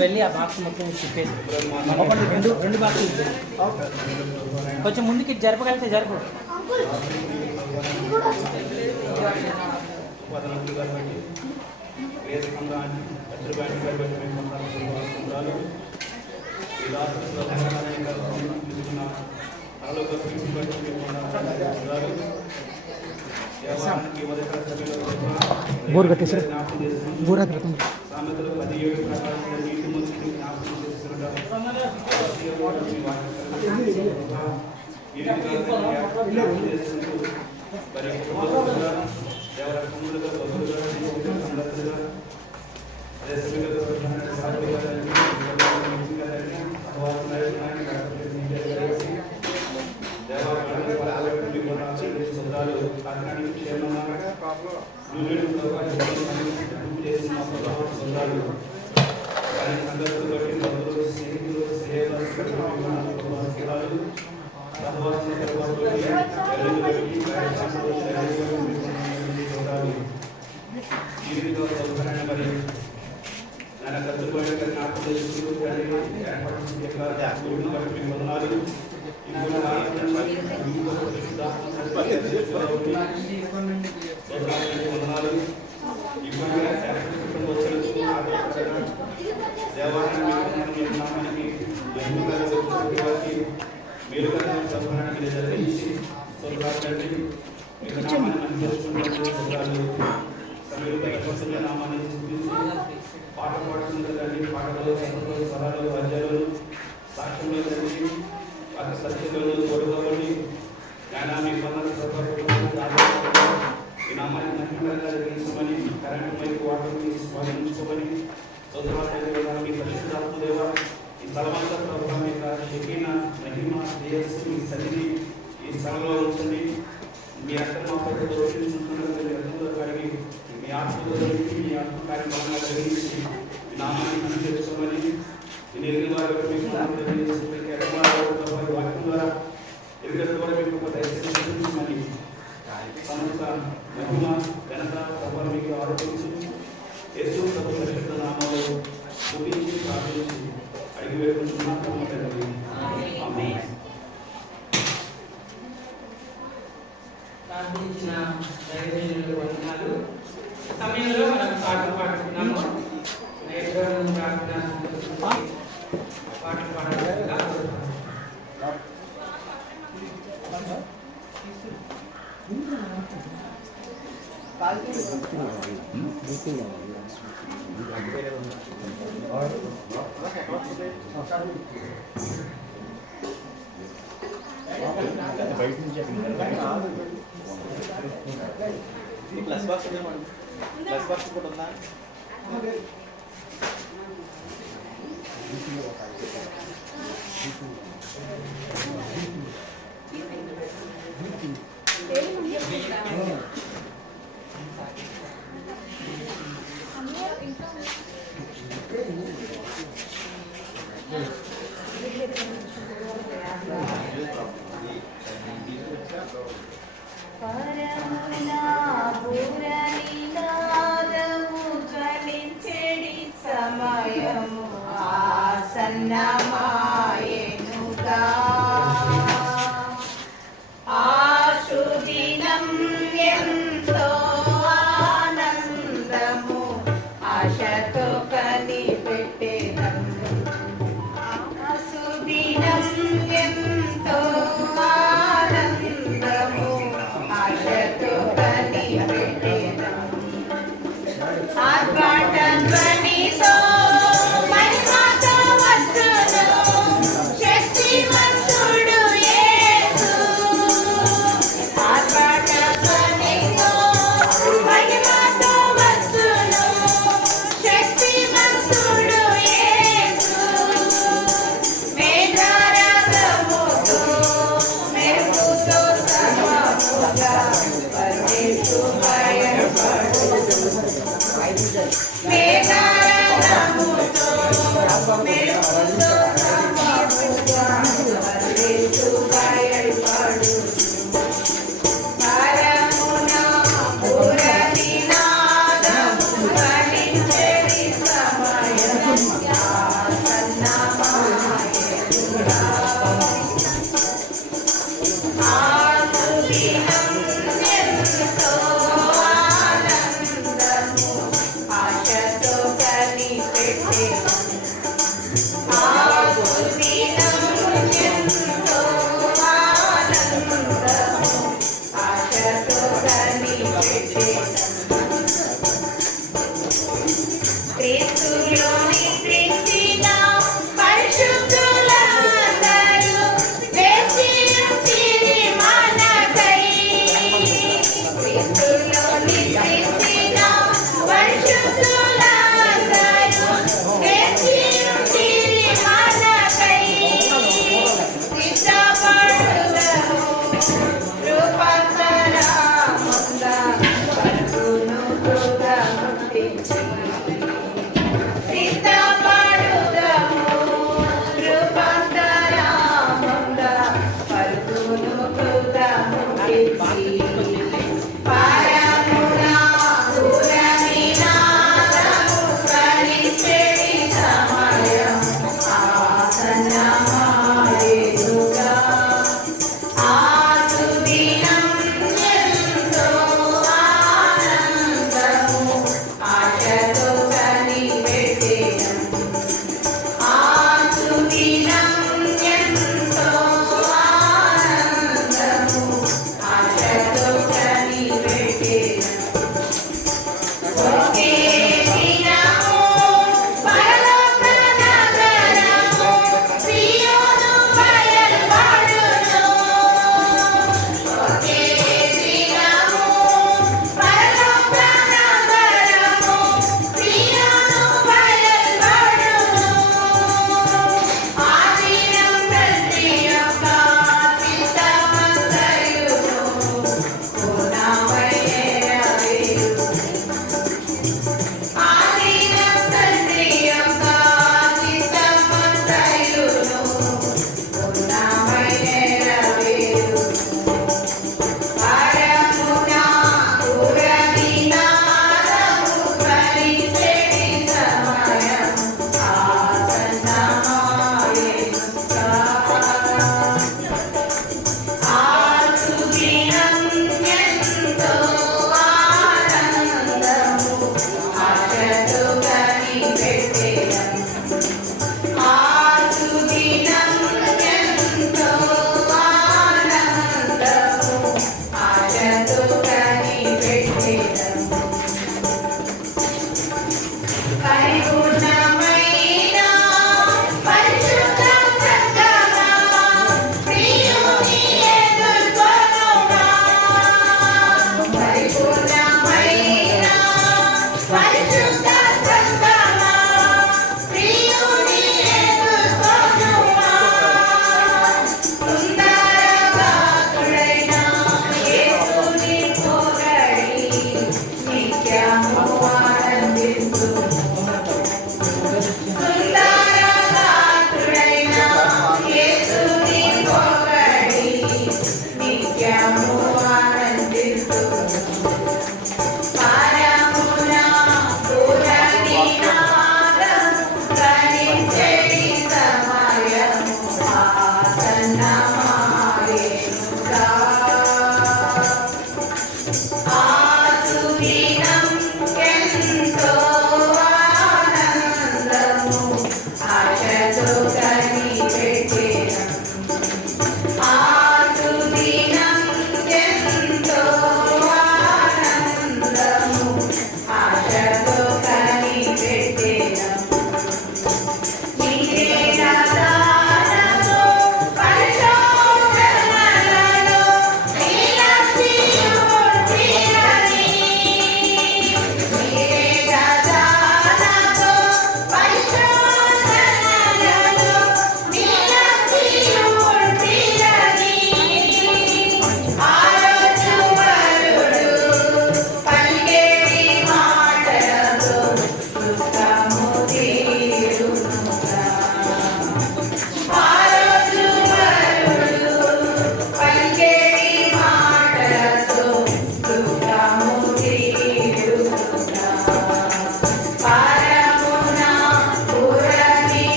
వెళ్ళి ఆ బాక్స్ మొత్తం చెప్పేసి రెండు బాక్సులు కొంచెం ముందుకి జరపగలిగితే జరుపు. बोर कटे बोरा करता हूँ సమయంలో మనం పాటలు పాడుతున్నాము. పాటలు పాడాలి. ప్లస్ బాక్స్ ప్లస్ బాక్స్ కూడా ఉందా? సమయము ఆసన్నమాయెనుగా ఆశుదినం ఎంతో ఆనందము ఆశతో దినం ఎంతో ఆనందము ఆశతో కనిపెట్టెను. ఆ సుదినం ఎంతో ఆనందము ఆశతో కనిపెట్టెను. క్రీస్తులో నిద్రించిన పరిశుద్ధులందరూ వేచి ఉంచిరి మనకై.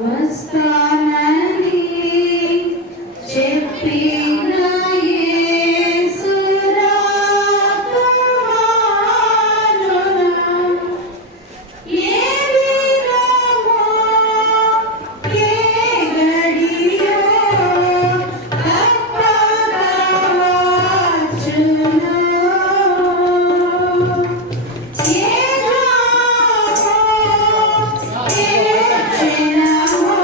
వస్తానని చెప్పిన యేసు రాకుమారుడా, ఏ విరమో ఏ గడియో తప్పక వచ్చును. ఏ క్షణమో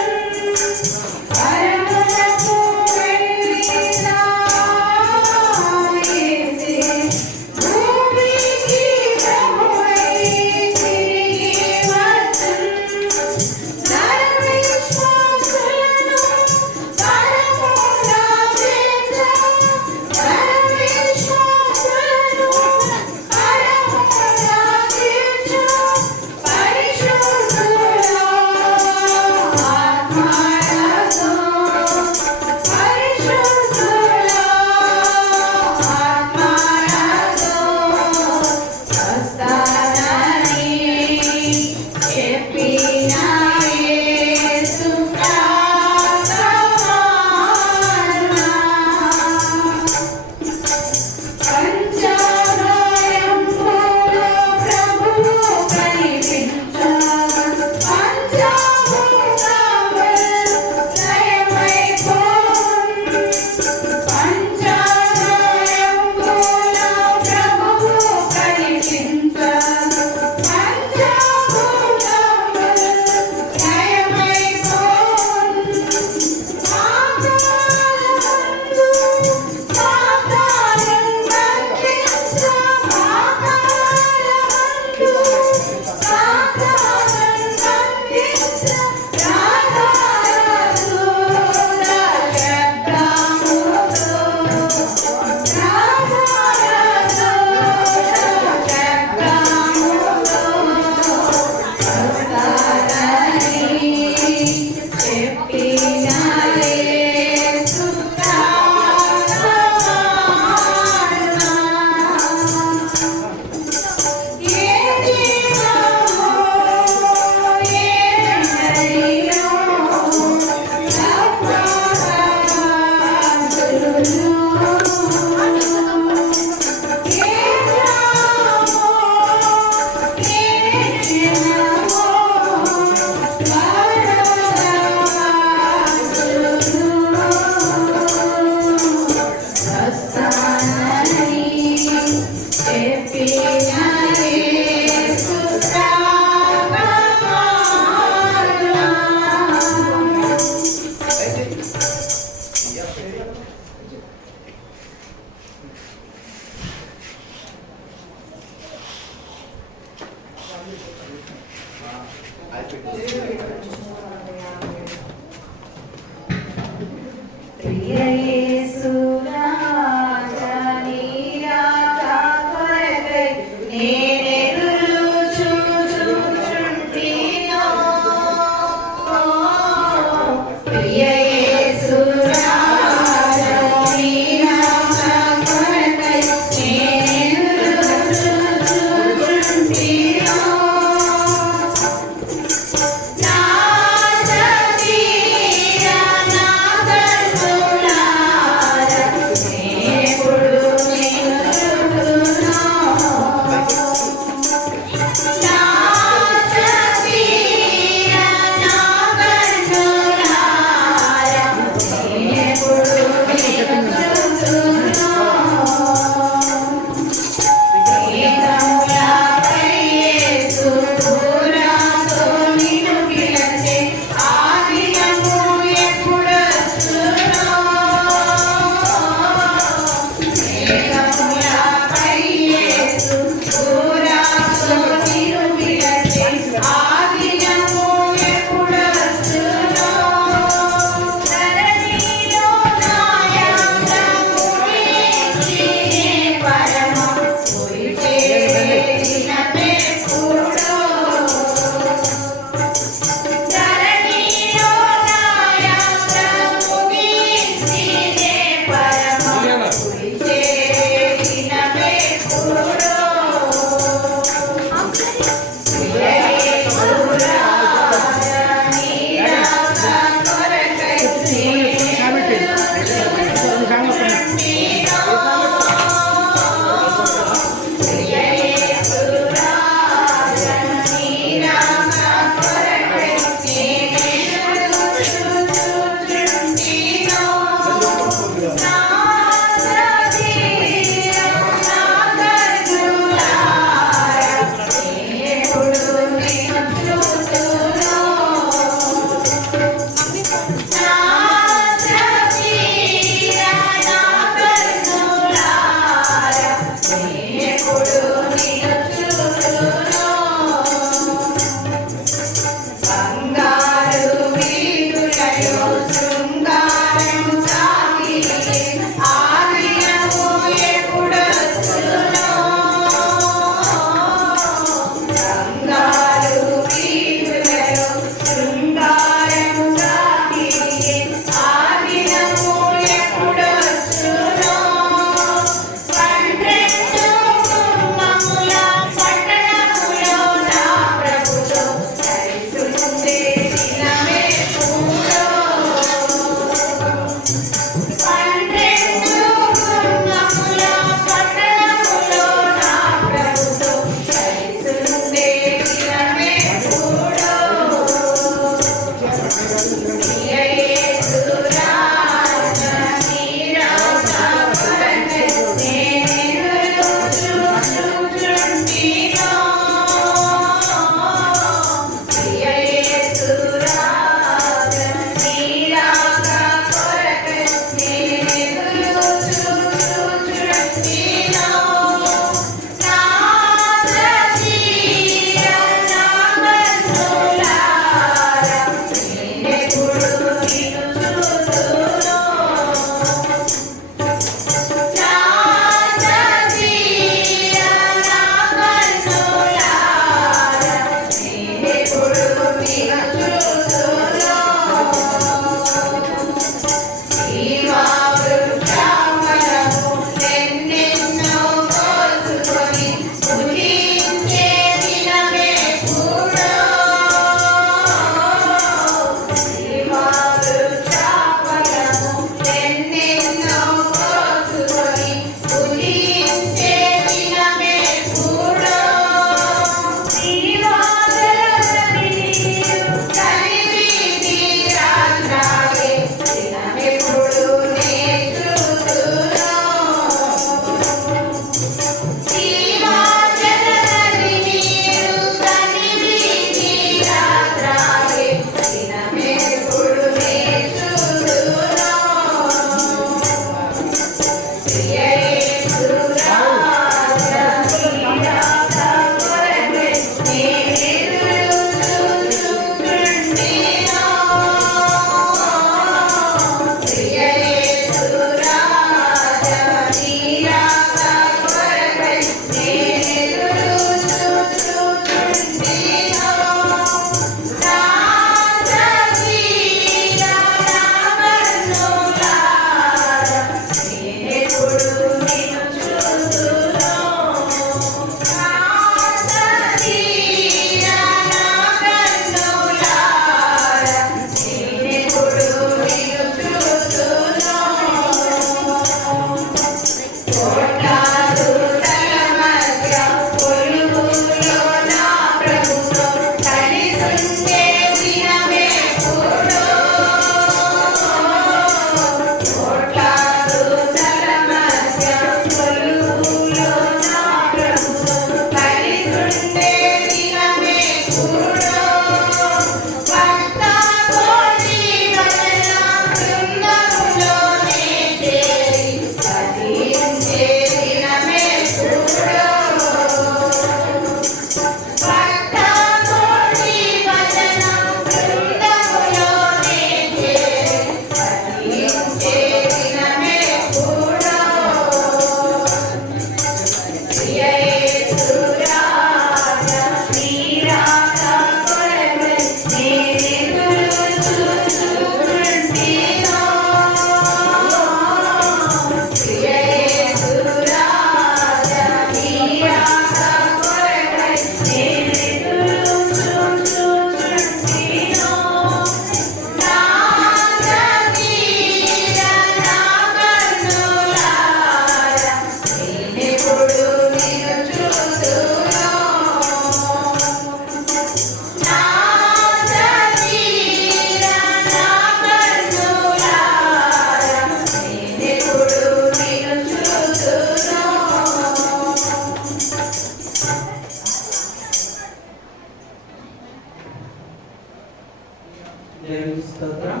దేవునికి స్తోత్రం.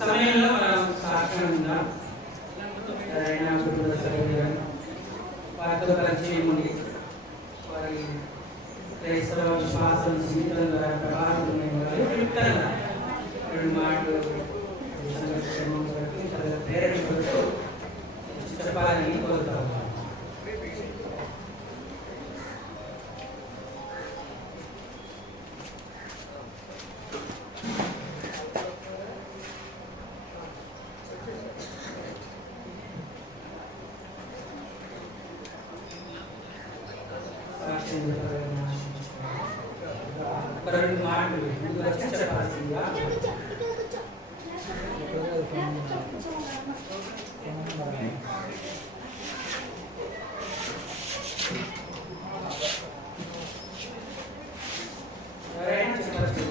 సమయంలో మనం సాక్ష్యం ఉందాం. ఎవరైనా కుటుంబ సభ్యులు వారితో పరిచయం ఉండి వారి క్రైస్తవ విశ్వాసం జీవితం ద్వారా ప్రభావితం క్లుప్తంగా రెండు మాటలు ప్రేరేపడుతూ చెప్పాలని కోరుతాము. రెండు మాటలు ముందు వచ్చి చెప్పాల్సిందిగా ఎవరైనా చెప్పచ్చు.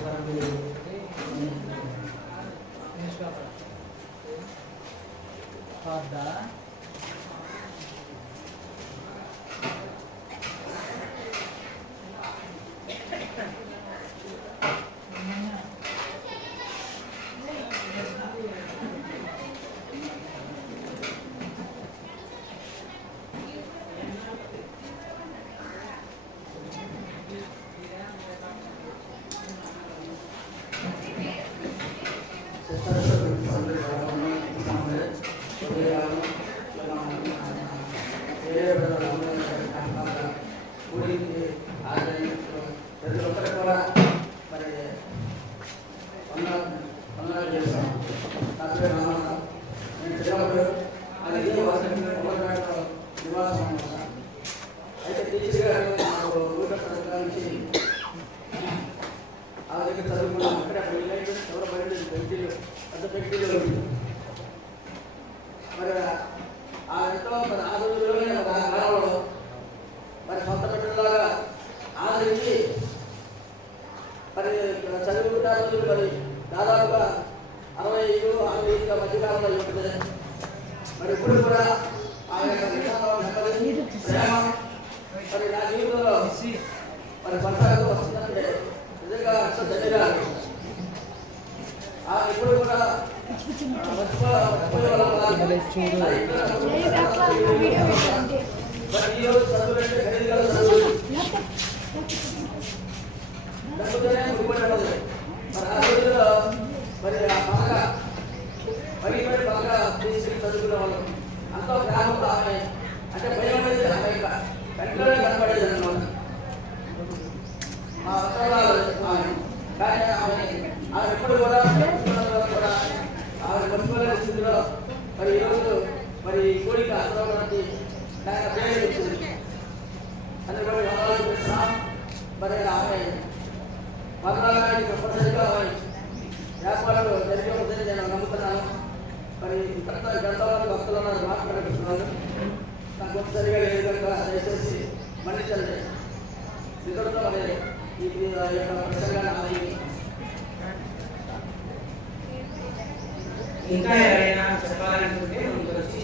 దాదాపుగా 65 మధ్యకాలంలో ఉంటుంది. మరి ఇప్పుడు కూడా ఆయన ప్రేమ మరి నా జీవితంలో మరి కొనసాగుతూ వస్తుందంటే నిజంగా ధన్యవాదాలు. ఇప్పుడు కూడా ఈరోజు చదువు అంటే ఖరీదు గల చదువు డబ్బుతోనే ముడిపడి ఉండదు. మరి ఆ రోజుల్లో మరి ఆ బాగా పడి బాగా తీసుకుని చదువుకునే వాళ్ళు అంతా గ్రామంలో ఆమె అంటే భయం అనేది ఆమె కంట్లోనే కనపడేది అన్నమాట. మా వస్త్రాలు ఆమె కానీ ఆమె ఎప్పుడు కూడా ఆమె బతుకునే స్థితిలో మరి ఈరోజు మరి కోరిక అసలు ఆయన పేరు వచ్చింది అని కూడా వందనాలు చేస్తున్నాం. మరి ఆమె వందనాలు కంపల్సరిగా ఏర్పాట్లు జరిగే ఉందని నేను నమ్ముతున్నాను. మరి గంటవాళ్ళు భక్తులు ఉన్నారు మాట్లాడుతున్నాను. నాకు కంపల్సరిగా ఏ విధంగా దయచేసి మన్నించండి. ఇద్దరితో మరి ఈ యొక్క ప్రసంగాన్ని ఇంకా ఎవరైనా చెప్పాలనుకుంటే ముందు వచ్చి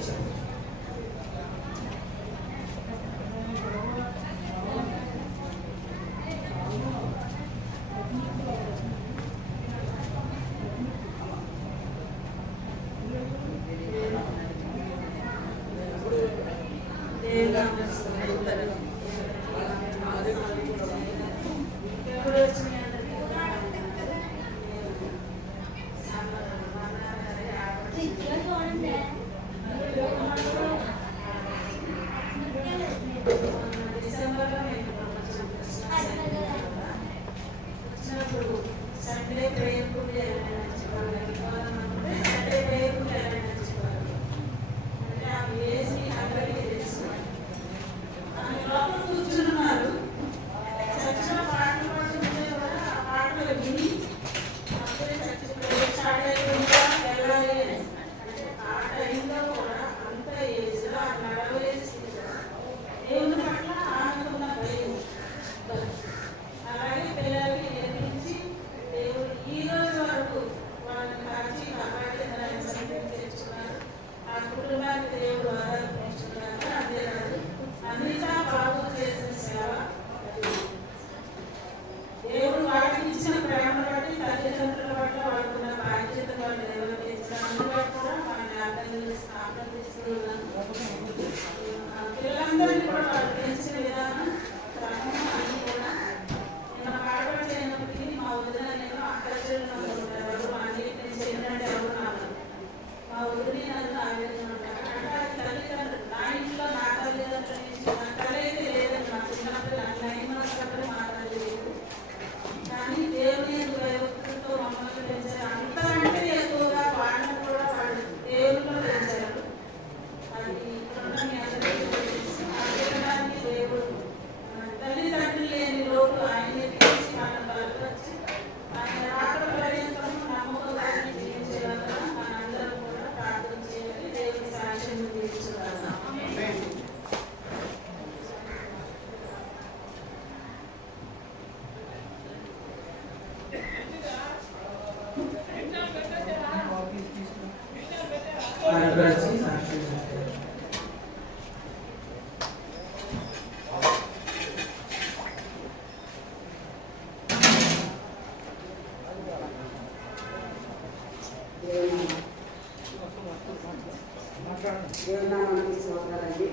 దేవునామానికి స్తోత్రాలండి.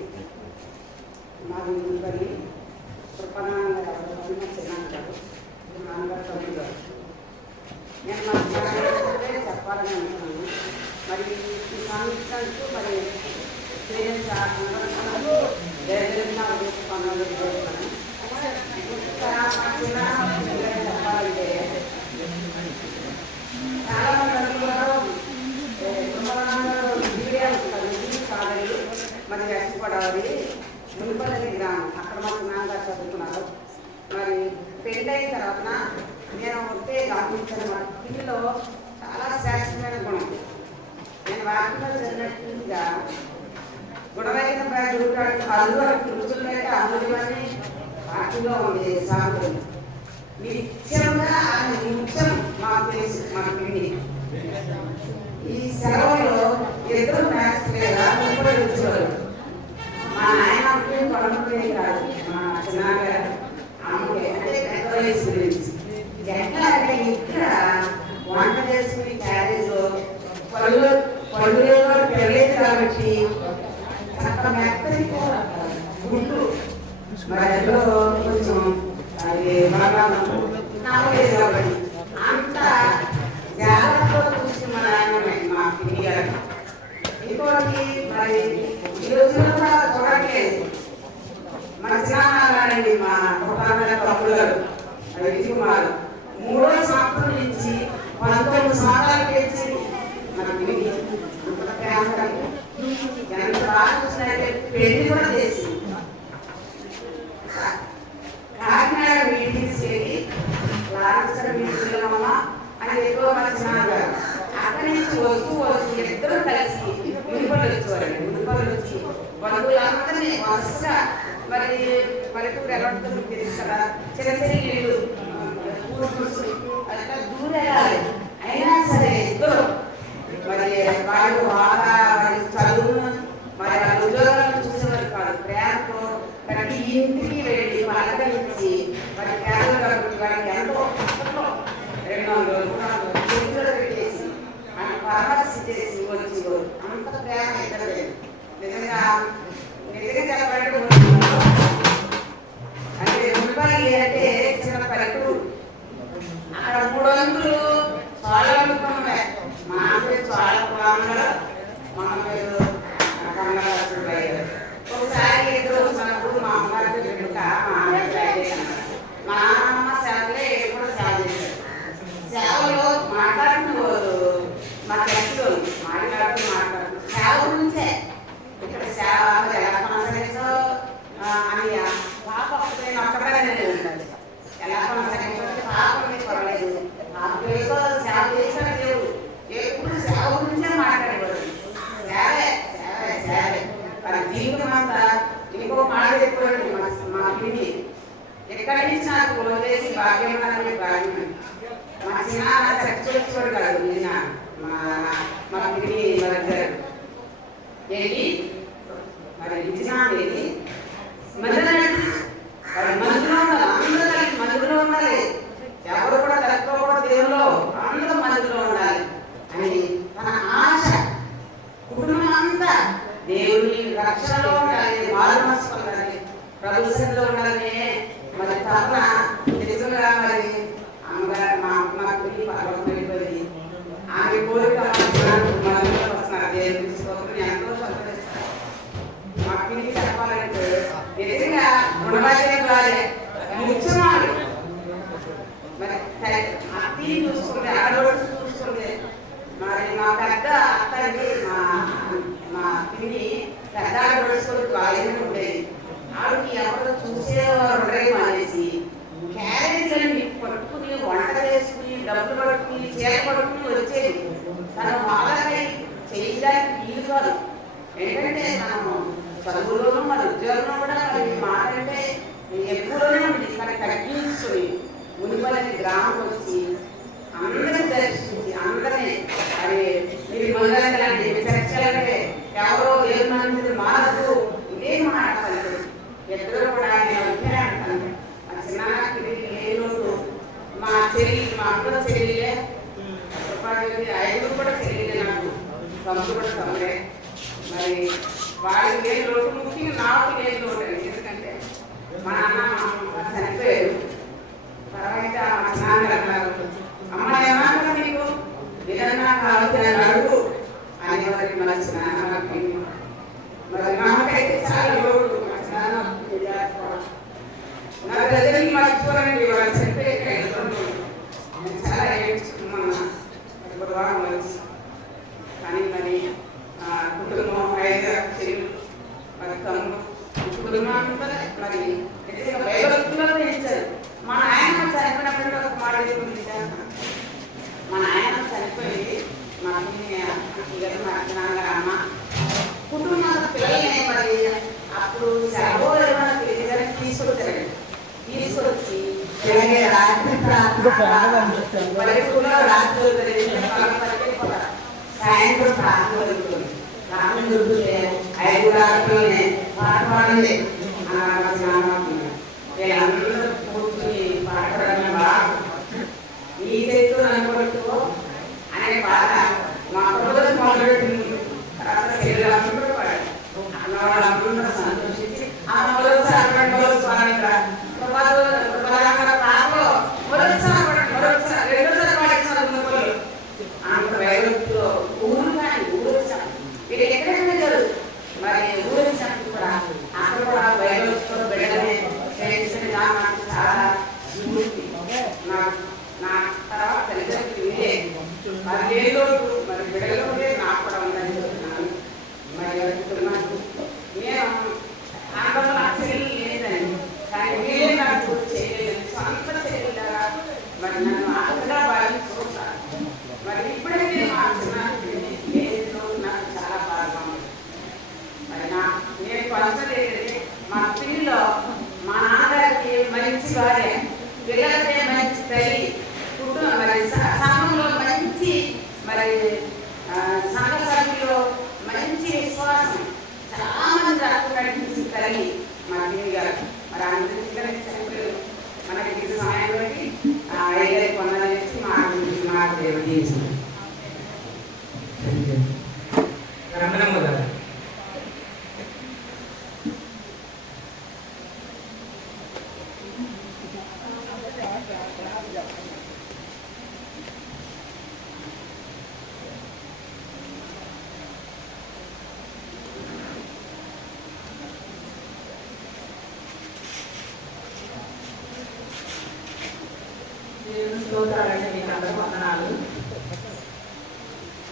మాది ముంబరి కృపణాగారు చిన్నాగారు నాన్నగారు తమ్ముడు గారు. నేను మా జ్ఞానాన్ని చెప్పాలని అనుకున్నాను. మరి ఈ సంవత్సరానికి మరి పేరెంట్స్ పనులు చేస్తున్నాను. చెప్పాలంటే చాలా మరి వెస్ట్ మున్పల్లి గ్రామం అక్కడ మా నాన్నగారు చదువుకున్నారు. మరి పెళ్ళైన తర్వాత నేను వస్తే గమనించిన మా పిల్లలో చాలా శ్రేష్టమైన గుణం. నేను వాటిలో జరిగినట్టుగా గుణమైన కూర్చున్నట్టు అమూల్యమని వాటిలో ఉండే సాగులు నిత్యంగా ఆయన నిత్యం మాకు తెలుసు మన పిండి. ఈ సెలవులో ఇద్దరు మ్యాథ్స్ లేదా ముప్పై వచ్చేవారు. మా నాయన పడమటే కాదు, మా చిన్నగారు అమ్మకే అంటే పెద్ద వయసు గురించి ఎట్లా అంటే ఇక్కడ వంట చేసుకుని క్యారేజ్ పళ్ళు పెళ్ళలేదు కాబట్టి చక్క మెత్తని గుంటూ మరి అందులో కొంచెం అది బాగా నమ్మలేదు కాబట్టి అంత జాగ్రత్తగా చూసి మన మా పిన్ని గారు ఇంకోటి మరి ఈ రోజుల్లో కూడా చూడట్లేదు మన చిన్నారండి మా కుటుంబాల తమ్ముడు గారు కుమారు 3వ సంవత్సరం నుంచి 19 సంవత్సరాలు పెంచి మన పిన్ని అంత ప్రేమ ఎంత బాగా చూసినట్టే పెళ్లి కూడా చేసి కాకినాడ మీటింగ్స్ వెళ్ళి రామకృష్ణ మీటింగ్లమ్మ అని ఎక్కువ మంచిగా అక్కడి నుంచి వస్తూ ఇద్దరు కలిసి ఉనిపల్లి వచ్చేవారండి ఉనిపల్లి వచ్చి బంధువులందరినీ వరుసగా మరి పల్లెటూరు ఎలా ఉంటుందో తెలుసు కదా చిన్న చిన్న ఇల్లు అట్లా దూరేయాలి అయినా సరే ఇద్దరు మరి వాళ్ళు బాగా మరి చదువును మరి వాళ్ళ ఉద్యోగాలను చూసేవారు కాదు ప్రేమతో ప్రతి ఇంటికి వెళ్ళి పలకరించి మరి పేదలు కాబట్టి వాళ్ళకి ఎంతో 200 రోజులు పెట్టేసి పరామర్శించేసి వచ్చి అంత ప్రేమ ఇద్దరు నిజంగా చెప్పాలంటే అంటే మున్పల్లి అంటే చిన్న పల్లెటూరు అక్కడ 3 వంతులు చాలా అనుకున్నామే మా పేరు చాలా ప్రాణాలు మా పేరు ఒకసారి ఇద్దరు వచ్చినప్పుడు మా అమ్మగారి వెనుక మా మా అమ్మ సేవలే కూడా సేవ చేశారు సేవలో మాట్లాడుతున్నారు మా తెలుసు మాట్లాడుతూ సేవ గురించే ఇక్కడ సేవ ఎలా కొనసాగించో అని పాప అక్కడే ఉండాలి ఎలా కొనసాగించో పాప పర్వాలేదు పాపతో సేవ చేసిన దేవుడు ఎప్పుడు సేవ గురించే మాట్లాడేవాడు సేవే సేవే సేవే మన జీవితం అంతా ఇంకో మాట చెప్పాడు మా పిన్ని ఎక్కడి నుంచి నాకు వదిలేసి భాగ్యం భాగ్యం మా చిన్న చచ్చిపోయాడు కాదు నిన్న మా పిన్ని మరిద్దరు ఏంటి మరి ఇచ్చినాడేది మందులో ఉండాలి అందరూ కలిసి మందులో ఉండాలి ఎవరు కూడా తక్కువకూడదు దేవులో అందరూ మందులో ఉండాలి అని తన ఆశ కుటుంబం అంతా దేవుని రక్షణలో ఉండాలి మారు మనసు ఉండాలి ప్రభు సన్నిధిలో ఉండాలని మరి తప్ప నిజంగా మరి అమ్మగారు మా అమ్మ పిల్లి పర్వతం వెళ్ళిపోయింది ఆమె కోరిక వస్తున్నారు దేవుని తీసుకోవాలి ఎంతో సంతోషిస్తారు మా పిల్లికి చెప్పాలంటే నిజంగా రుణబాధ్యం కాదే ముఖ్యమాలు మరి అత్తి చూసుకుంటే ఆడవాళ్ళు చూసుకుంటే మరి మా పెద్ద అత్తకి మా పిన్ని పెద్ద ఆడవాళ్ళు బాగానే ఉండేది ఆవిడకి ఎవరో చూసేవారు ఉండరేమో అనేసి క్యారేజీలన్నీ పట్టుకుని వంట చేసుకుని డబ్బులు పట్టుకుని చీర పట్టుకుని వచ్చేది తను బాధపై చేయడానికి వీలు కాదు ఏంటంటే మనము చదువులోనూ మన ఉద్యోగంలో కూడా మరి మాకంటే ఎక్కువలోనే ఉంది కానీ తగ్గించుకుని మునిపల్లి గ్రామం వచ్చి అందరినీ దర్శించి అందరినీ అది మీరు మొదలండి చర్చలంటే ఎవరో ఏ మంది మారదు ఇదే మాట్లాడాలి ఇద్దరు కూడా నేను అంటాను మా చిన్నకి ఏ రోజు మా చెల్లి మా అమ్మ చెల్లిలే 5 కూడా చెల్లిలే నాకు తమ్ముడు కూడా తమ్ముడే మరి వాడికి లేని లోటు ముఖ్యంగా నాకు లేని లోటు ఎందుకంటే మా అన్న చనిపోయారు తర్వాత మా నాన్న అన్నారు అమ్మ ఏమన్నా నీకు ఏదన్నా కావాలి అడుగు అని వారికి మన నాన్నకి మరి నాకైతే చాలా లోటు మా నాన్న నా దగ్గరికి మర్చిపోరండి వాళ్ళు చనిపోయి చాలా ఏడ్చుకున్నాను వారం వచ్చి కానీ మరి కుటుంబం 5 చెల్లు మరి తమ్ముడు కుటుంబం అంతా మరి భయభక్తుల్లో ఇచ్చారు మా నాయన చనిపోయినప్పుడు ఒక మాట మా నాయన చనిపోయి మా మా నాన్నగారు అమ్మ కుటుంబాల పిల్లల్ని మరి అప్పుడు సెలవు తీసుకొచ్చారండి తీసుకొచ్చి రాత్రి పల్లెటూరులో రాత్రి సాయంత్రం ప్రార్థన జరుగుతుంది ప్రార్థన జరుగుతుంటే 5 రాత్రులనే పాట పాడండి వీళ్ళందరూ కూర్చుని పాట పాడడం బాగా ఈ చేతితో అనుకోవచ్చుకో అనే పాట మా ప్రభుత్వం మొదలుపెట్టింది తర్వాత పిల్లలందరూ పాడారు అన్నవాళ్ళందరూ సంతోషించి మా పిల్లిలో మా నాన్నగారికి మంచి భార్య, పిల్లలకే మంచి తల్లి, కుటుంబం మరి సంఘంలో మంచి మరి సంఘ సభ్యుల్లో మంచి విశ్వాసం, చాలా మంది రక్తం నడిపించిన తల్లి మా పిల్లి గారు. మరి అందరికీ మనకి ఇది సమయం బట్టి ఐదైదు కొండల నుంచి మాకు దేవుడు చేసింది. రమణమ్మ గారు దేవుని స్తోత్రాలండి, మీకు అందరూ వందనాలు.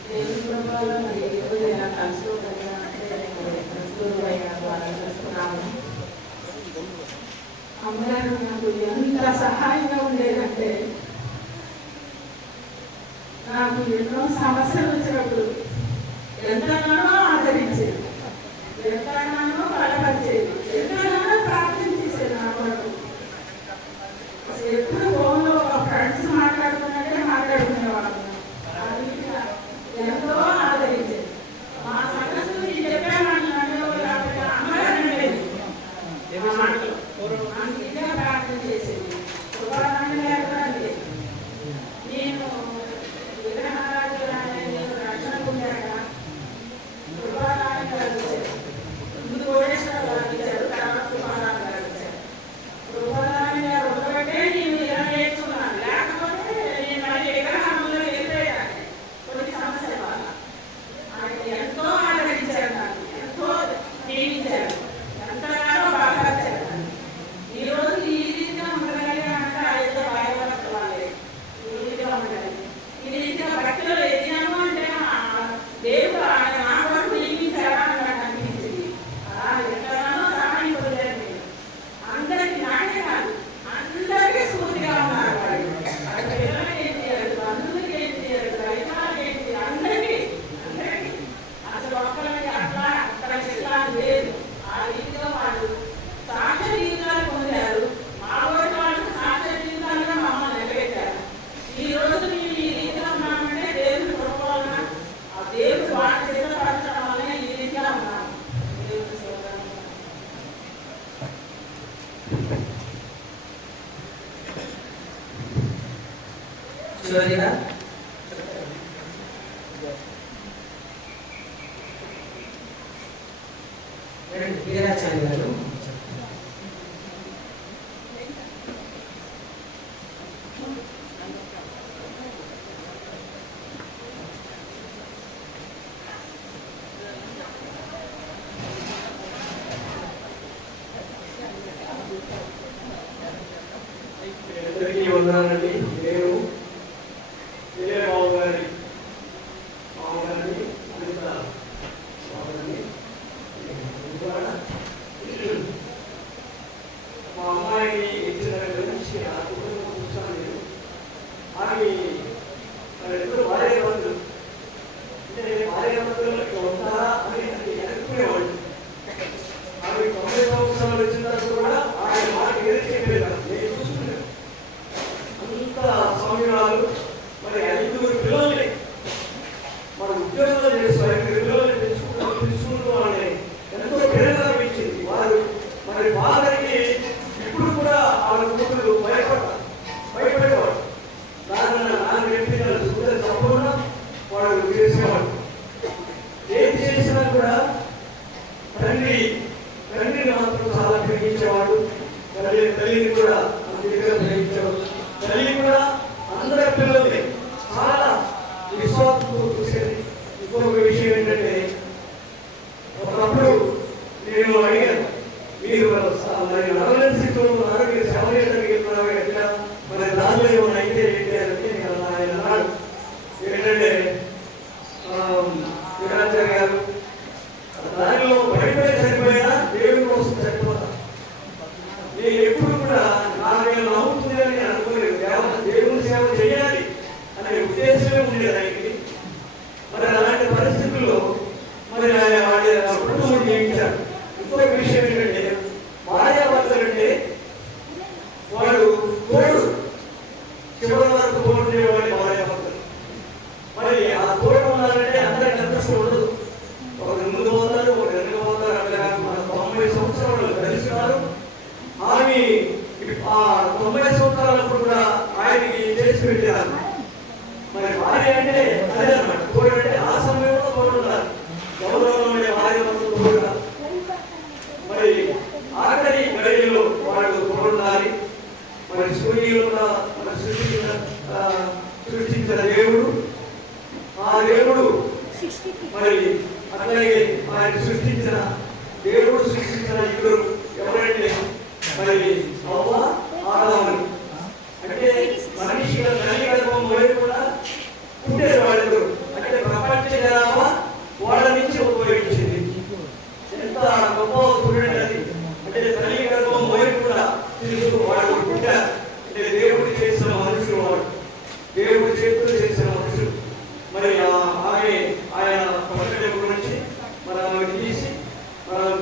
దేవుని కృపలో మరి ఈరోజు ఇలా కలుసుకున్నాము. అమ్మగారు నాకు ఎంత సహాయంగా ఉండేదంటే, నాకు ఎన్నో సమస్యలు వచ్చినప్పుడు ఎంతగానో ఆదరించేది, ఎంతగానో బలపరిచేది, ఎంతగానో ప్రార్థించేది. నా కొరకు ఎప్పుడు ఫోన్లో ఫ్రెండ్స్ మాట్లాడుకున్నట్టే మాట్లాడుకునేవాళ్ళం. ఎంతో ఆదరించేది. మా సమస్యలు నేను చెప్పాను అమ్మగారు మాటలు అందుకే ప్రార్థన చేసేది. కృపానంద గారు కూడా అంతే. నేను విగ్రహాలు నేను రక్షణ పొందాక కృపానంద గారు వచ్చారు, ముందు కోటేశ్వర గారు ఇచ్చారు, తర్వాత కుమారాన్ని గారు వచ్చారు. కృపానంద గారు ఉండబట్టే నేను ఇలా నేర్చుకున్నాను, లేకపోతే నేను మళ్ళీ విగ్రహంలో వెళ్ళిపోయాను కొన్ని సమస్యల వల్ల. ఆయన ఎంతో ఆదరించారు, నన్ను ఎంతో దీవించారు, ఎంతగానో బాధపరిచారు. ఈరోజు ఈ రీతిగా ఉండగలిగానంటే ఆయనతో భయపడత వాళ్ళే ఈ రీతిగా ఉండాలి. ఈ రీతిగా భక్తిలో ఎదిగాను అంటే దేవుడు ఆయన నా వరకు నియమించారా అని నాకు అనిపించింది. అలా ఎంతగానో సహాయం పొందారు. నేను అందరికీ, నాకే కాదు అందరికీ స్ఫూర్తిగా ఉన్నారు. వాళ్ళు పిల్లలకి ఏం చేయాలి, బంధువులకి ఏం చేయాలి, రైతులకి ఏంటి, అందరికీ అసలు ఒక్కరికి అట్లా అక్కడ ఇట్లా లేదు. ఆ రీతిలో వాళ్ళు సాక్ష్య జీవితాలు పొందారు. మా ఊరి వాళ్ళు సాక్ష్య జీవితాలుగా మమ్మల్ని నిలబెట్టారు. ఈ రోజు మేము ఈ రీతిలో ఉన్నామంటే దేవుని కృప వలన, ఆ దేవుడు వాళ్ళ సిద్ధపరచడం వల్లనే ఈ రీతిగా ఉన్నాము. దేవుని స్తోత్రం. చివరిగా వీరాచార్య గారు అందరికీ వందనాలండి. నేను మామగారి అనిత మామగారిని మా అమ్మాయిని ఇచ్చిన దగ్గర నుంచి ఆ కుటుంబం కూర్చొని నేను ఆమె ఇద్దరు భార్యాభర్తలు, అంటే భార్యాభర్తలు ఉంటారా అని అనుకునేవాళ్ళు. ఆమె 90 సంవత్సరాలు వచ్చిన తర్వాత కూడా ఆయన మాట ఏదైతే చెప్పలేదు నేను చూసుకున్నాను. అంత స్వామివారు మరి 5 పిల్లల్ని మన ఉద్యోగంలో చేసి 5 పిల్లల్ని తెలుసుకుంటూ వాళ్ళని ఎంతో ప్రేరణ ఇచ్చింది. వారు మరి వారికి ఇప్పుడు కూడా వాళ్ళ కూతురు భయపడేవాడు. నాన్న చెప్పిన సంపూర్ణ వాడు చేసేవాడు. ఏం చేసినా కూడా తండ్రిని మాత్రం చాలా ప్రేమించేవాడు. తల్లిని కూడా అందుగా ప్రేమించేవాడు. తల్లి కూడా అందరి పిల్లల్ని చాలా విశ్వాసంతో చూసేది. ఇంకొక విషయం ఏంటంటే, ఒకప్పుడు నేను అడిగాను, మీరు మరి ఎమర్జెన్సీతో మీరు సేవ చేయడానికి వెళ్తున్నారు ఎట్లా, మరి దానిలో ఏమైనా అయితే ఏంటి అంటే ఆయన అన్నాడు ఏంటంటే, వీరాచార్య గారు దానిలో భయపడే చనిపోయినా దేవుడి కోసం చనిపోతా. నేను ఎప్పుడు కూడా నాకు నవ్వుతుంది అని నేను అనుకోలేదు. దేవుని సేవ చేయాలి అనే ఉద్దేశమే ఉండేది ఆయనకి. మరి అలాంటి పరిస్థితుల్లో మరి ఆయన వాళ్ళ కుటుంబం జీవించారు. ఇంకొక విషయం ఏంటంటే, దర్శిస్తున్నారు. ఆమె 90 సంవత్సరాలప్పుడు కూడా ఆయనకి చేసి పెట్టారు. మరి భార్య అంటే అదే అన్నమాట, తోడు అంటే ఆ సమయంలో తోడు ఉండాలి. గౌరవంలో ఉండే భార్య తోడుగా మరి ఆఖరి గడియలో వాళ్ళు తోడు ఉండాలి. మరి సూర్యులు మన సృష్టించిన దేవుడు, ఆ దేవుడు మరి అట్లాగే ఆయన సృష్టించిన దేవుడు సృష్టించిన ఇద్దరు ఎవరంటే మరి అవ్వ, ఆదాము. అంటే మనిషి తల్లి గర్భం కూడా పుట్టే వాళ్ళు అంటే ప్రపంచ జనాభా వాళ్ళ నుంచి ఉపయోగించింది. ఎంత గొప్ప చూడండి అది. అంటే తల్లి గర్భం కూడా తెలుసు వాళ్ళు పుట్టారు. అంటే దేవుడు చేసిన మనుషులు, వాడు దేవుడు చేతులు చేసిన మనుషులు. మరి ఆమె ఆయన పట్టణ గురించి మరి ఆమె తీసి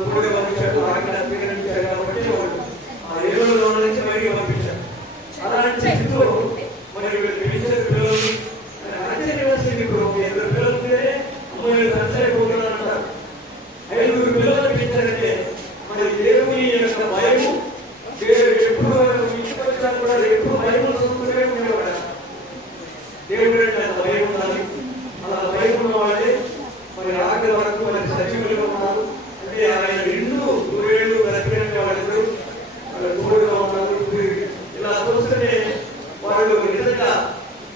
కూడా పంపించాడు. ఆయన స్వీకరించారు కాబట్టి వాళ్ళు ఆ దేవుళ్ళలో నుంచి బయటికి పంపించారు. అలాంటి స్థితిలో మరి పెంచారు పిల్లలు. ఇప్పుడు 2 పిల్లలు ఉంటే అమ్మాయి ఖర్చయిపోతుంది అంటారు. 5 పిల్లలు పెంచారంటే మరి దేవుని యొక్క భయము ఎప్పుడు ఇంటికి వచ్చాక కూడా ఎప్పుడు భయం చూసుకునే ఉండేవాడు. దేవుడు అంటే భయం ఉండాలి. అలా భయం ఉన్న వాళ్ళే మరి ఆఖరి వరకు మరి సజీవులుగా ఉన్నారు. అంటే ఆయన 2 ఏళ్ళు బ్రతికిన వాళ్ళిద్దరు తోడుగా ఉన్నారు. ఇలా చూస్తేనే వాళ్ళు నిజంగా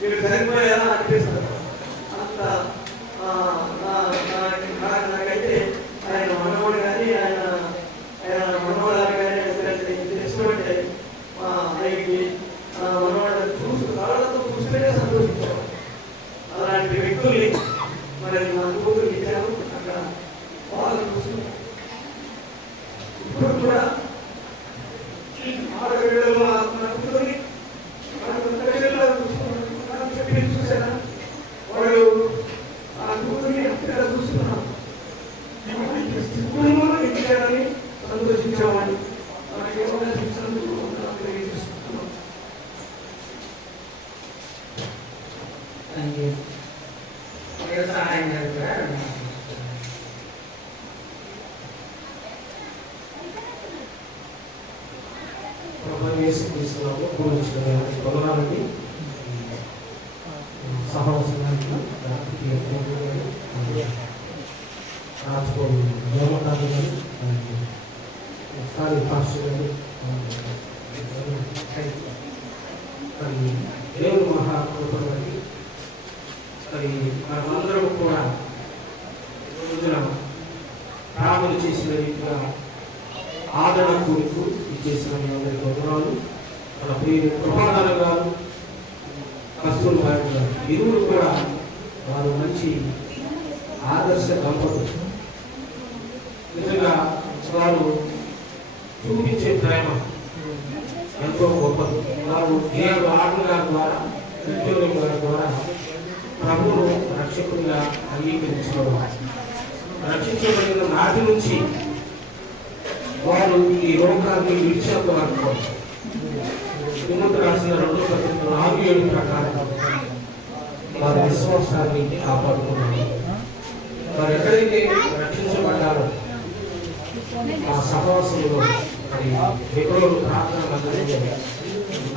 మీరు చనిపోయారా అనిపిస్తారు. అంత నాకైతే ఆయన మనవాడు కానీ ఆయన మనవాడాలి కానీ తెలుసుకుంటే ఆయనకి మనవాడు కాళ్ళతో చూస్తేనే సంతోషించారు. అలాంటి వ్యక్తుల్ని మరి నా కూతురు ఇచ్చాను. అక్కడ బాగా చూస్తున్నారు. ఇప్పుడు కూడా ఆడపిల్లలు నా కూతుర్ని చూసారా, వాళ్ళు ఆ కూతుర్ని అక్కడ చూస్తున్నాను. ఇచ్చారని సంతోషించేవాడిని. సహాయం తీసుకున్నాము. పొందడానికి సహవసనానికి రాజుకోవాలి జోమటాలు కానీ స్థానిక పాస్టర్ గారు మరి దేవుడు మహాకృపకి మరి మనమందరం కూడా రోజున ప్రార్థన చేసిన రీతిగా ఆదరణ కూడుకు ఇచ్చేసిన మీ అందరికీ వందనాలు. మన ప్రియ కృపాదాన గారు, కస్తూరి గారు ఇరువురు కూడా వారు మంచి ఆదర్శ దంపతులు. నిజంగా వారు చూపించే ప్రేమ ఎంతో గొప్పది. వారు దేవుడు ఆటల గారి ద్వారా, ఉద్యోగం గారి ద్వారా ప్రభువును రక్షకుడిగా అంగీకరించుకోవాలి. రక్షించబడిన నాటి నుంచి వారు ఈ లోకాన్ని విడిచేంత వరకు తిమోతి రాసిన 2వ పత్రిక 4:7 ప్రకారం వారి విశ్వాసాన్ని కాపాడుకున్నారు. వారు ఎక్కడైతే రక్షించబడ్డారో ఆ సహవాసంలో మరి ఎక్కడో ప్రార్థన మందిరంలో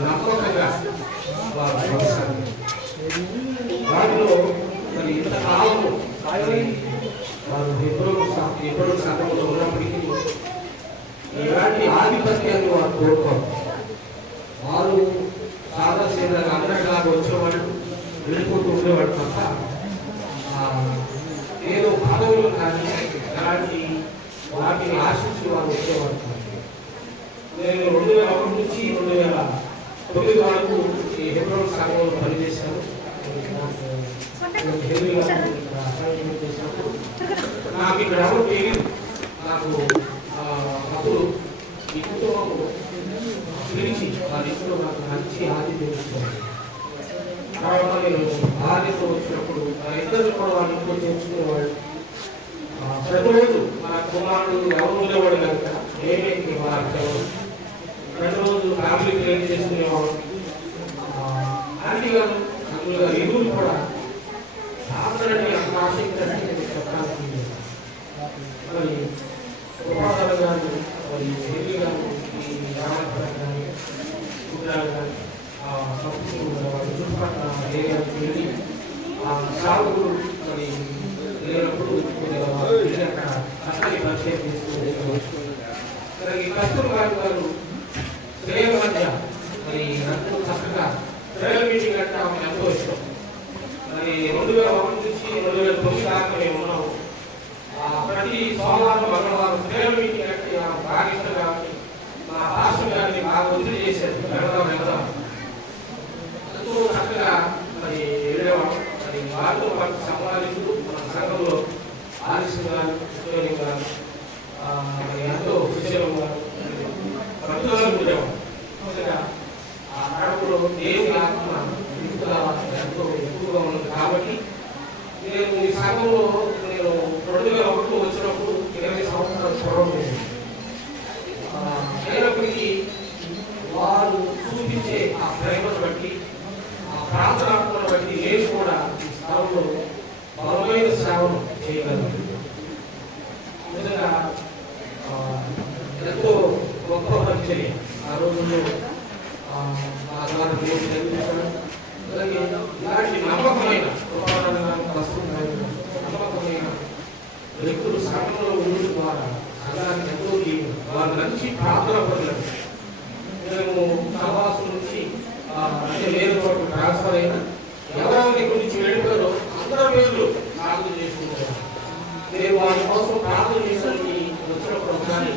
నమ్మకంగా వారు కొనసాగారు. వారిలో మరి ఇంతకాలము వారు ఎప్పుడో సంఘంలో ఉన్నప్పటికీ ఇలాంటి ఆధిపత్యాన్ని వారు కోరుకోరు. వారు సాదాసీదంగా అందరిలాగా వచ్చేవాడు, వెళ్ళిపోతూ ఉండేవాడు తప్ప ఏదో పదవులు కానీ అలాంటి వాటిని ఆశించి వారు వచ్చేవాడు కాదు. నేను 2001 నుంచి 2009 వరకు ఈ హెబ్రోన్ సంఘంలో పనిచేశాను. నాకు ఇక్కడ ఎవరు తెలియదు. నాకు అప్పుడు ఈ కుటుంబం పిలిచి వారి ఇంట్లో నాకు మంచి ఆతిథ్యం ఇచ్చారు. తర్వాత నేను బాధ్యతతో వచ్చినప్పుడు ఇద్దరు కూడా వాళ్ళ ఇంట్లో చేర్చుకునేవాళ్ళు. ప్రతిరోజు మన కుమారుడు ఎవరు ఉండేవాడు కనుక నేనే వాళ్ళ ప్రతిరోజు ఫ్యామిలీ క్రియేట్ చేసుకునేవాడు. ఆంటీ గారు అంకుల్ గారు ఇరువురు కూడా సాధారణ అంత ఆసక్తి చెప్పడానికి మరి ఉపాధి గారు మరి ఏరియాకి వెళ్ళి సాగులు మరి లేనప్పుడు వెళ్ళి అక్కడ కష్టాన్ని పరిచయం చేసుకుంటూ ఈ కస్తూరి గారు శ్రేయ మధ్య మరి అందరూ చక్కగా ట్రయల్ మీటింగ్ అంటే ఆమె ఎంతో ఇష్టం. మరి 2001 నుంచి 2009 దాకా మేము ఉన్నాము. ప్రతి సోమవారం మంగళవారం ట్రయల్ మీటింగ్ అంటే బాగా ఇష్టం కాబట్టి మా పాస్టర్ గారిని బాగా ఒత్తిడి చేశారు. వెళ్దాం ఎంతో చక్కగా మరి వెళ్ళేవాడు. మరి వారితో పాటు సంపాదిస్తూ మన సంఘంలో ఆలస్యం గారు గారు మరి ఎంతో విషయం గారు ప్రతిరోజు ఉండేవాడు. అడవులో దేవుని ఆత్మ ఎంతో ఎక్కువగా ఉన్నది కాబట్టి నేను ఈ సంఘంలో నేను 2001 వచ్చినప్పుడు 20 సంవత్సరాల పూర్వం అయినప్పటికీ వారు చూపించే ఆ ప్రేమను బట్టి ఆ ప్రార్థనాత్మను బట్టి నేను కూడా ఈ స్థలంలో బలమైన సేవను చేయగలను. నిజంగా ఎంతో గొప్ప పరిచర్య ఆ రోజుల్లో అలాగే ఇలాంటి నమ్మకమైన నమ్మకమైన వ్యక్తులు సంఘంలో ఉండడం ద్వారా సంఘానికి ఎంతో వారి నుంచి ప్రార్థన పొందడం. మేము సహవాసం నుంచి అంటే వేరే చోట ట్రాన్స్ఫర్ అయినా ఎవరెవరి గురించి వెళ్ళిపోయారో అందరూ పేర్లు ప్రార్థన చేసుకుంటారు. నేను వారి కోసం ప్రార్థన చేసడానికి వచ్చినప్పుడు ఒకసారి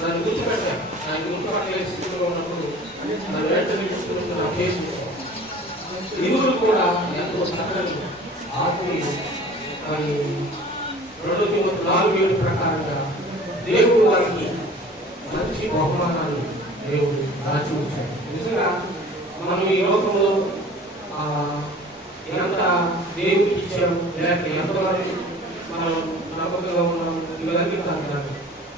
దాన్ని గుర్తుపెట్టాను. దాన్ని గుర్తుపట్టలేని స్థితిలో ఉన్నప్పుడు ఇరువురు కూడా ఎంతో చక్కని ఆత్మీయులు. మరి 2-4 ప్రకారంగా దేవుడు వారికి మంచి బహుమానాలు దేవుడు దాచి ఉంచాడు. నిజంగా మనం ఈ లోకంలో ఎంత దేవుడికి ఇచ్చాము లేక ఎంతవరకు మనం నమ్మకంగా ఉన్నాము ఇవన్నీ కాదు.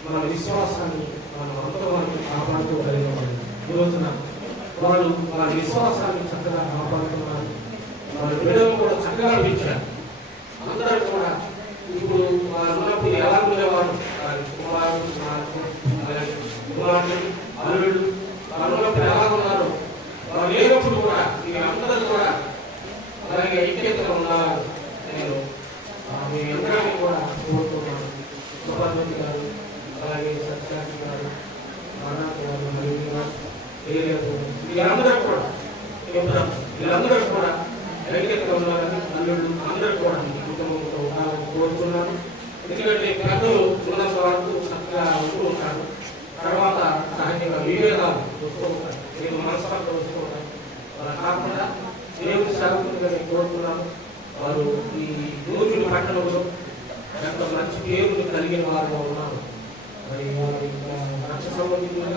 మన విశ్వాసాన్ని మనం అంతవరకు కాపాడుకోగలిగాము. ఈ రోజున వాళ్ళు వారి విశ్వాసాన్ని చక్కగా కాపాడుతున్నారు. వారి బిడ్డలు కూడా చక్కగా ఇచ్చారు. అందరూ కూడా ఇప్పుడు వారు ఉన్నప్పుడు ఎలా ఉండేవారు కుమారుడు అల్లుడు వారు ఉన్నప్పుడు ఎలా ఉన్నారు వారు లేనప్పుడు కూడా మీ అందరూ కూడా అలాగే ఐక్యతగా ఉండాలని నేను మీ అందరినీ కూడా కోరుతున్నాను. సుభాష్ గారు అలాగే సత్యాక్షి గారు వీళ్ళందరూ కూడా ఐక్యతగా ఉన్నారని అల్లుళ్ళు అందరూ కూడా కుటుంబంతో ఉండాలని కోరుతున్నాను. ఎందుకంటే పెద్దలు ఉన్నంత వరకు చక్కగా ఉంటూ ఉంటారు. తర్వాత సహజంగా విభేదాలు వస్తూ ఉంటారు. నేను మనస్పర్ధలు వస్తూ ఉంటాను. అలా కాకుండా దేవుడి సేవకులుగా నేను కోరుతున్నాను. వారు ఈ నూజుడు పట్టణంలో ఎంతో మంచి పేరుని కలిగిన వారుగా ఉన్నారు. మరి వారి రక్ష సంబంధించిన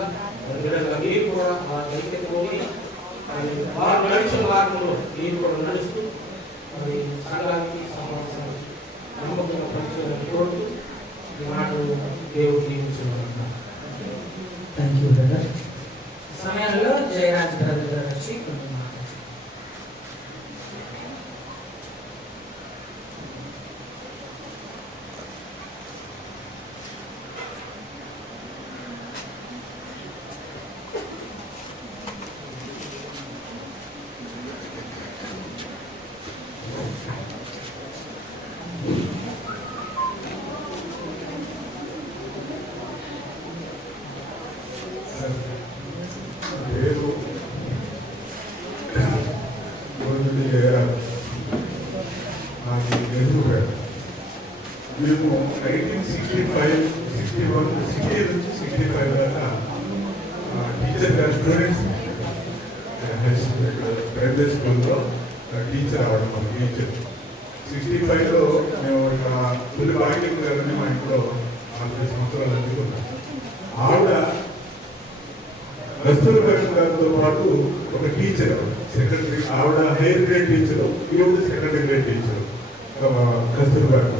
మీరు కూడా వారి ఐక్యత పోయి వారు నడిచిన మార్గంలో మీరు కూడా నడుస్తూ మరి సంఘానికి సమావేశానికి నమ్మకంగా పనిచేయాలని కోరుతూ ఈ మాటలు దేవుడు దీవించున్నారు. Thank you brother. సమయంలో జయరాజ్ బ్రదర్ గారు వచ్చి మేము 1965, 61, 60 నుంచి 65 దాకా టీచర్ గారు స్టూడెంట్స్ ప్రైవేట్ స్కూల్లో టీచర్ అవ్వడం మన టీచర్. 65లో మేము ఇక్కడ తొలి భాగ్యం గారిని మా ఇంట్లో 40 సంవత్సరాలు అందుకున్నాం. ఆవిడ కస్తూరి గారితో పాటు ఒక టీచర్ సెకండరీ, ఆవిడ హైయర్ గ్రేడ్ టీచరు, ఈవిడ సెకండరీ గ్రేడ్ టీచరు కస్తూరి గారు.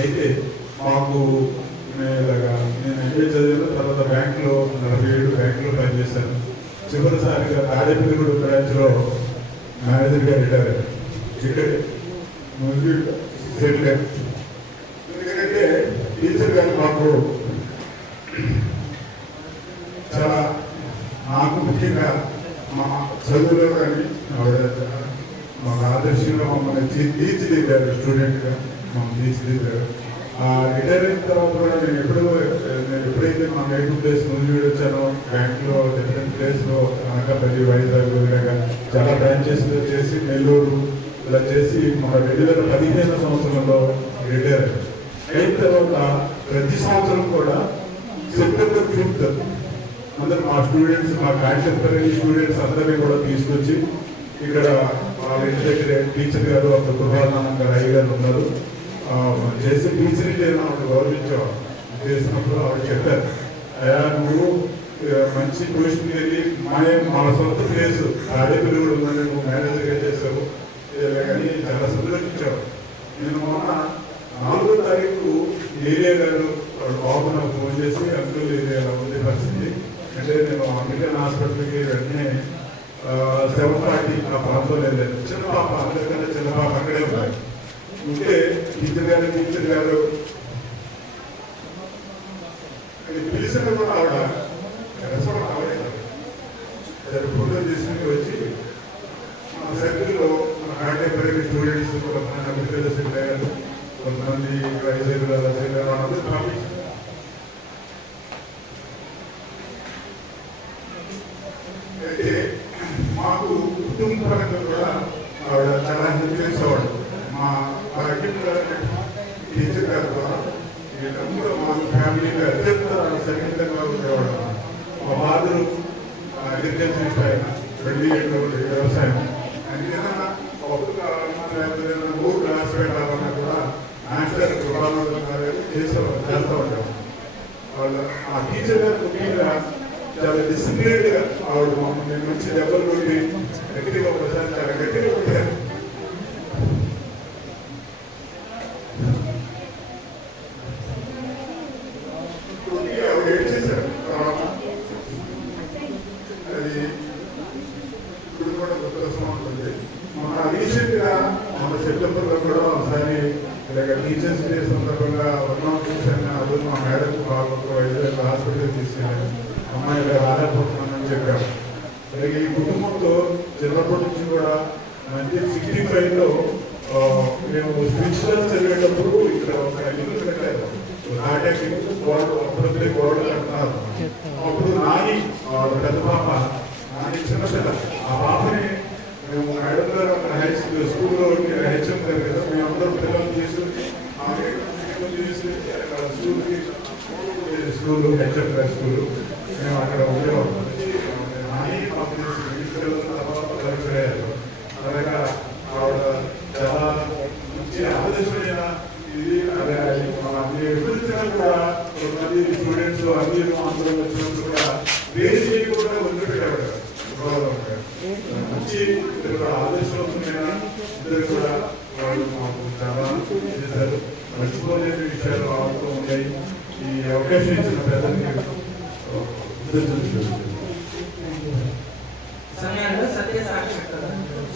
అయితే మాకు నేను ఎంఏ చదివిన తర్వాత బ్యాంకులో 47 బ్యాంకులో పనిచేశాను. చివరిసారిగా తాడేపల్లిగూడ బ్రాంచ్లో మేనేజర్గా రిటైర్ అయ్యారు. ఇక్కడ సెటిల్. ఎందుకంటే టీచర్ గారు మాకు చాలా, నాకు ముఖ్యంగా మా చదువులో కానీ ఆదర్శంగా మమ్మల్ని తీర్చిదిద్దారు, స్టూడెంట్గా మమ్మల్ని తీర్చిదిద్దారు. రిటైర్ అయిన తర్వాత కూడా నేను ఎప్పుడైతే మా నేటివ్ ప్లేస్ నుంచి వచ్చానో, బ్యాంక్లో డిఫరెంట్ ప్లేస్లో అనకాపల్లి, వైజాగ్ ఇలాగా చాలా బ్రాంచెస్ చేసి నెల్లూరు ఇలా చేసి మన 2015 సంవత్సరంలో రిటైర్ అయిన తర్వాత ప్రతి సంవత్సరం కూడా సెప్టెంబర్ 5th అందరూ మా స్టూడెంట్స్, మా కాంటెంపరీ స్టూడెంట్స్ అందరినీ కూడా తీసుకొచ్చి ఇక్కడ వాళ్ళ ఇంటి దగ్గర టీచర్ గారు, అప్పుడు కృపానందం గారు, అయ్య గారు ఉన్నారు, చేసి టీచర్ ఆవిడ గౌరవించేవాడు. చేసినప్పుడు ఆవిడ చెప్పారు, అయ్యా నువ్వు మంచి పొజిషన్కి వెళ్ళి మన సొంత ప్లేస్ తాడేపల్లి కూడా ఉందని నువ్వు మేనేజర్గా చేసావు కానీ చాలా సంతోషించావు. నేను మొన్న 4వ తారీఖు ఏరియా గారు బాబు నాకు ఫోన్ చేసి అంకుల్ ఏరియాలో ఉంది పరిస్థితి అంటే నేను అమెరికన్ హాస్పిటల్కి వెంటనే 7:40 ఆ ప్రాంతంలో వెళ్ళాను. చిన్న పాప, అందరికన్నా చిన్న పాప అక్కడే ఉన్నాయి. ఉంటే టీచర్ గారు పిలిచిన కూడా ఆవిడ రెస్పాండ్ అవ్వలేదు. ఫోటో తీసుకుని వచ్చి మన సర్కిల్లో మన కాంటెంపరీ స్టూడెంట్స్, కొంతమంది అమెరికాలో సెటిల్ అయ్యారు, కొంతమంది వైజాగ్లో సెటిల్ అయ్యారు, అందరూ పంపించారు. అయితే మాకు కుటుంబ పరంగా కూడా ఆవిడ చాలా హెల్ప్ చేసేవాడు. మా టీచర్ గారు ద్వారా వీళ్ళందరూ మా ఫ్యామిలీకి అత్యంత సన్నిహితంగా ఉండేవాడు. మా ఫాదరు అగ్రికల్చరిస్ట్, ఆయన వెళ్ళి వ్యవసాయం ఆయన ఏదైనా ఊరు క్లాస్ పెట్టాలన్నా కూడా మాస్టర్ కృపానందం గారు చేస్తూ ఉంటాం. వాళ్ళు ఆ టీచర్ గారు ముఖ్యంగా చాలా డిసిప్లిన్డ్గా ఆవిడ మమ్మల్ని మంచి దెబ్బలు కొట్టి గట్టిగా ఒకసారి చాలా గట్టిగా కొట్టారు. ఆవిడ ఏం చేశారు అది ఇప్పుడు కూడా గుర్తొస్తూ ఉంటుంది. మన రీసెంట్గా మన సెప్టెంబర్లో కూడా ఒకసారి ఇలాగ టీచర్స్ డే సందర్భంగా చూసాను. అది మా మేడం బాబు వైజాగ్ హాస్పిటల్ తీసుకెళ్ళాను. అమ్మాయి ఇలా ఆధారపడుతున్నానని చెప్పారు. అలాగే ఈ కుటుంబంతో చిన్నప్పటి నుంచి కూడా 1965లో మేము స్పిరిచువల్ చదివేటప్పుడు ఇక్కడ ఒక ఇల్లు పెట్టారు, నాటకి గోడలు, అప్పుడప్పుడే గోడలు కట్టినారు. అప్పుడు నాని పెద్ద పాప, నాని చిన్నపిల్ల, ఆ పాపని మేము మేడం గారు అక్కడ హై స్కూల్లో హెచ్ఎం గారు కదా, మేమందరం పిల్లలు తీసుకుని స్కూలు హెచ్ఎం గారి స్కూలు మేము అక్కడ ఉండేవాళ్ళం. నాని మాకు తర్వాత అలాగా ఆవిడ చాలా మంచి ఆదర్శమైన ఇది. ఎప్పుడు కూడా కొంతమంది స్టూడెంట్స్ అందరూ వచ్చినప్పుడు కూడా వేరే చేయకుండా వదిలిపెట్టాడు. మంచి ఇద్దరు ఆదర్శవంతమైన ఇద్దరు కూడా వాళ్ళు మాకు చాలా చేశారు. మర్చిపోలేని విషయాలు వాళ్ళతో ఉన్నాయి. ఈ అవకాశం ఇచ్చిన పెద్దలకి సమయంలో సత్య సాక్షాత్కారం కూడా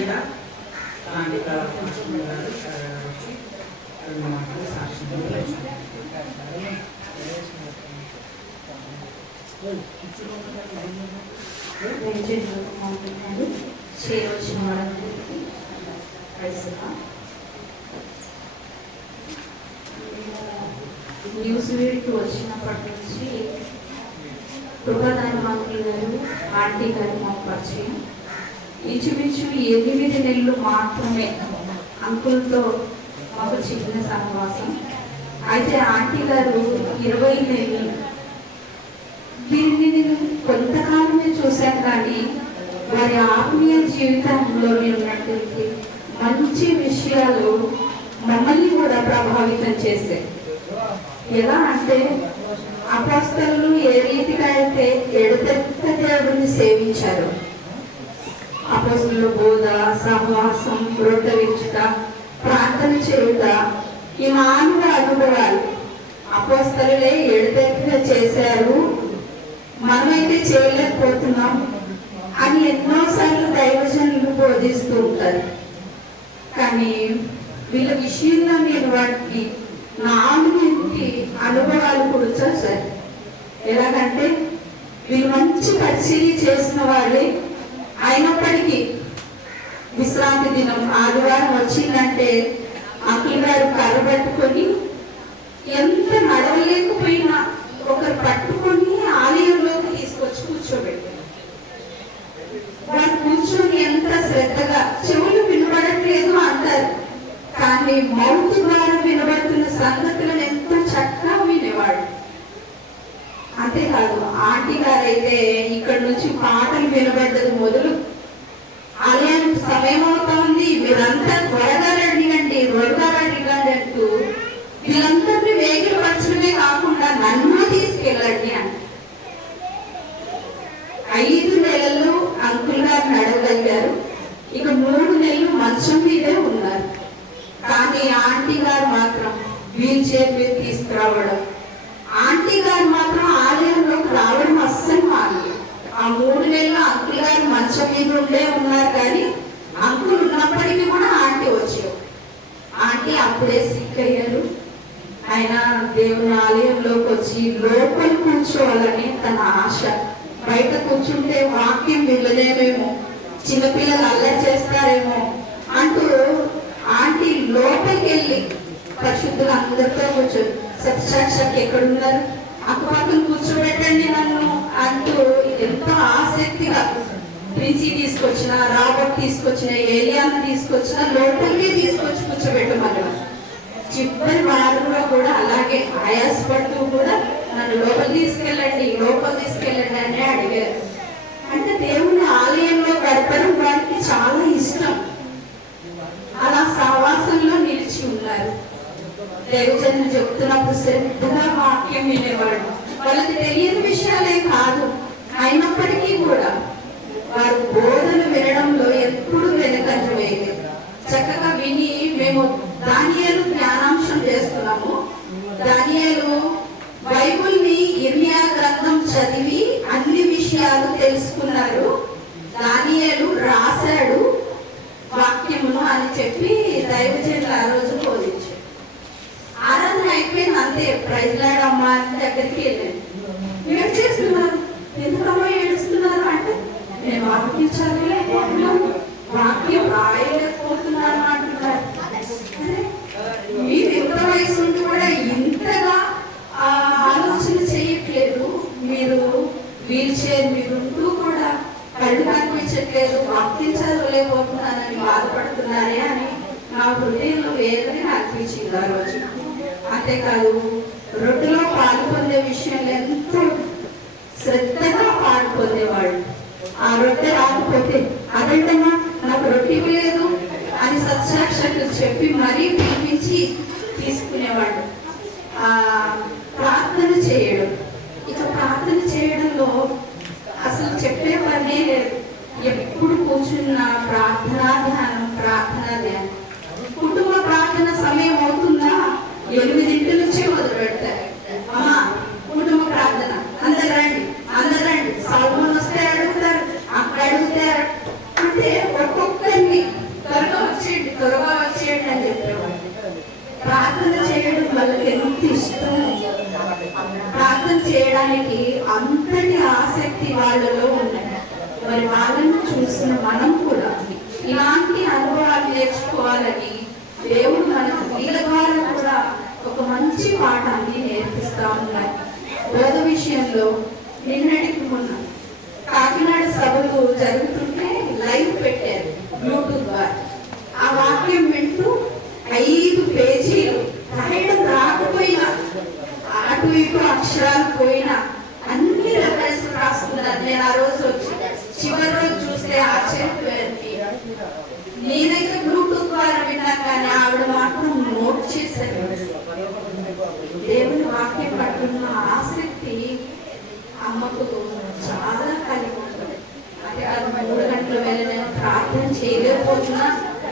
మీద స్థానిక మాస్టర్ గారు వచ్చి 2 మాటలు సాక్ష్యం న్యూస్ వీడికి వచ్చినప్పటి నుంచి కృపాదాని అంకుల్ గారు ఆంటీ గారు మాకు పరిచయం. ఇంచుమించు 8 నెలలు మాత్రమే అంకుల్తో మాకు చిన్న సహవాసం. అయితే ఆంటీ గారు 20 నెలలు. దీన్ని నేను కొంతకాలమే చూశాను, కానీ వారి ఆత్మీయ జీవితంలో ఉన్నటువంటి మంచి విషయాలు మమ్మల్ని కూడా ప్రభావితం చేశాయి. ఎలా అంటే అపోస్తలులు ఏ రీతిగా అయితే ఎడతెక్క దేవుడిని సేవించారు, అపోస్తలుల బోధ, సహవాసం, రొట్టె విచ్చుట, ప్రార్థన చేయుట, ఈ మానవ అనుభవాలు అపోస్తలులే ఎడతెక్కగా చేశారు, మనమైతే చేయలేకపోతున్నాం అని ఎన్నోసార్లు దైవజనులు బోధిస్తూ ఉంటారు. కానీ వీళ్ళ విషయంలో నేను వాటికి 4 అనుభవాలు కూడా చూశారు. ఎలాగంటే వీళ్ళు మంచి పరిచర్య చేసిన వాళ్ళే అయినప్పటికీ విశ్రాంతి దినం ఆదివారం వచ్చిందంటే అంకుల్ గారు కర్ర పట్టుకొని ఎంత నడవలేకపోయినా ఒకరు పట్టుకొని ఆలయంలోకి తీసుకొచ్చి కూర్చోబెట్టారు. వారు కూర్చొని ఎంత శ్రద్ధగా, చెవులు వినబడట్లేదు అంటారు, కానీ మౌత్ ద్వారా వినబడుతున్న సంగతులను ఎంతో చక్కగా వినేవాడు. అంతేకాదు ఆంటీ గారైతే ఇక్కడ నుంచి పాటలు వినబడ్డది మొదలు ఆలయానికి సమయం అవుతోంది, మీరంతా త్వరగా రండి అంటూ వీళ్ళందరినీ వేగిరపరచడమే కాకుండా నన్ను తీసుకెళ్ళండి అంట. 5 నెలలు అంకుల్ గారు నడవగలిగారు. ఇక 3 నెలలు మంచం మీదే ఉన్నారు. కానీ ఆంటీ గారు మాత్రం వీల్ చైర్ మీద తీసుకురావడం, ఆంటీ గారు మాత్రం ఆలయంలోకి రావడం అస్సలు మానలేదు. ఆ 3 నెలలు అంకుల్ గారు మంచం మీద ఉండే ఉన్నారు, కానీ అంకుల్ ఉన్నప్పటికీ కూడా ఆంటీ వచ్చారు. ఆంటీ అప్పుడే సిక్ అయ్యారు. ఆయన దేవుని ఆలయంలోకి వచ్చి లోపల కూర్చోవాలని తన ఆశ. బయట కూర్చుంటే వాక్యం వెళ్ళలేమేమో, చిన్నపిల్లలు అల్లరి చేస్తారేమో అంటూ ఆంటీ లోపలికి వెళ్ళి పరిశుద్ధులు అందరితో కూర్చొని సత్యసాక్షికి ఎక్కడున్నారు, అక్కపక్కన కూర్చోబెట్టండి నన్ను అంటూ ఎంతో ఆసక్తిగా ప్రిన్సీ తీసుకొచ్చిన, రాబర్ట్ తీసుకొచ్చిన, ఏలియాను తీసుకొచ్చిన లోపలికి తీసుకొచ్చి కూర్చోబెట్టమన్నారు. చివరి వారంలో కూడా అలాగే ఆయాసపడుతూ కూడా నన్ను లోపల తీసుకెళ్ళండి అని అడిగారు. అంటే దేవుని ఆలయంలో గడపడం వారికి చాలా ఇష్టం. అలా సహవాసంలో నిలిచి ఉన్నారు. దైవజనులు చెప్తున్నప్పుడు శ్రద్ధగా వాక్యం వినేవాడు. వాళ్ళకి తెలియని విషయాలే కాదు, అయినప్పటికీ కూడా వారు బోధన వినడంలో ఎప్పుడు వెనకంజ వేయలేదు. చక్కగా విని మేము దానియేలు జ్ఞానాంశం చేస్తున్నాము. దానియేలు బైబిల్ని ఇర్మియా గ్రంథం చదివి అన్ని విషయాలు తెలుసుకున్నారు. దానియేలు రాశాడు వాక్యమును అని చెప్పి దైవజనులు ఆ రోజు బోధించారు. ఆరాధన అయిపోయింది, అంతే. ప్రైజ్ లార్డ్ అమ్మ దగ్గరికి వెళ్ళాను. ఏడ్చేస్తున్నారు. ఎందుకమ్మా ఏడుస్తున్నారు అంటే, నేను వాక్యం చదివలేకపోతున్నాను, వాక్యం రాయలేకపోతున్నాను అంటున్నారు. మీరు ఎంత వయసు ఉంటూ కూడా ఇంతగా ఆలోచన చేయట్లేదు, మీరు వీల్ చైర్ మీరు ఉంటూ కూడా కళ్ళు కనిపించట్లేదు, వాక్యం చదవలేకపోతున్నానని బాధపడుతున్నారే అని నా హృదయంలో వేదన అనిపించింది ఆ రోజు. అంతేకాదు రొట్టెలో పాలు పొందే విషయంలో ఎంతో శ్రద్ధగా పాలు పొందేవాడు. ఆ రొట్టె రాకపోతే అదేంటమ్మా నాకు రొట్టె లేదు అని సత్సాక్షాత్తు చెప్పి మరీ పిలిపించి తీసుకునేవాడు. ప్రార్థన చేయడం, ఇక ప్రార్థన చేయడంలో అసలు చెప్పే పనే లేదు. ఎప్పుడు కూర్చున్న ప్రార్థనా ధ్యానం. కుటుంబ ప్రార్థన సమయం అవుతుందా 8 నుంచే మొదలు పెడతారు. అమ్మా కుటుంబ ప్రార్థన, అందరు రండి, సాల్మన్ వస్తే అడుగుతారు, అక్కడ అడుగుతారు. అంటే ఒక్కొక్కరిని ఎంత ఇష్టం, ప్రార్థన చేయడానికి అంతటి ఆసక్తి వాళ్ళలో ఉన్నాయి. మరి వాళ్ళని చూసిన మనం కూడా ఇలాంటి అనుభవాలు నేర్చుకోవాలని దేవుడు మనకు వీళ్ళ ద్వారా కూడా ఒక మంచి పాఠాన్ని నేర్పిస్తా ఉన్నారు. బోధ విషయంలో నిన్నటికి మొన్న కాకినాడ సభలు జరుగుతుంటే లైవ్ పెట్టారు యూట్యూబ్ ద్వారా. ఆ వాక్యం వింటూ 5 పేజీలు రాయడం రాకపోయినా, అటు ఇటు అక్షరాలు పోయినా అన్ని రెఫరెన్స్ రాస్తున్నారు. నేను ఆ రోజు వచ్చి చివరి రోజు చూస్తే ఆశ్చర్యపోయింది. నేనైతే బ్లూటూత్ ద్వారా విన్నా కానీ ఆవిడ మాత్రం నోట్ చేశారు. దేవుని వాక్యం పట్టున్న ఆసక్తి అమ్మకు చాలా కలిగి ఉంటుంది. అంటే అది 3 గంటల వేళ నేను ప్రార్థన చేయలేకపోతున్నా,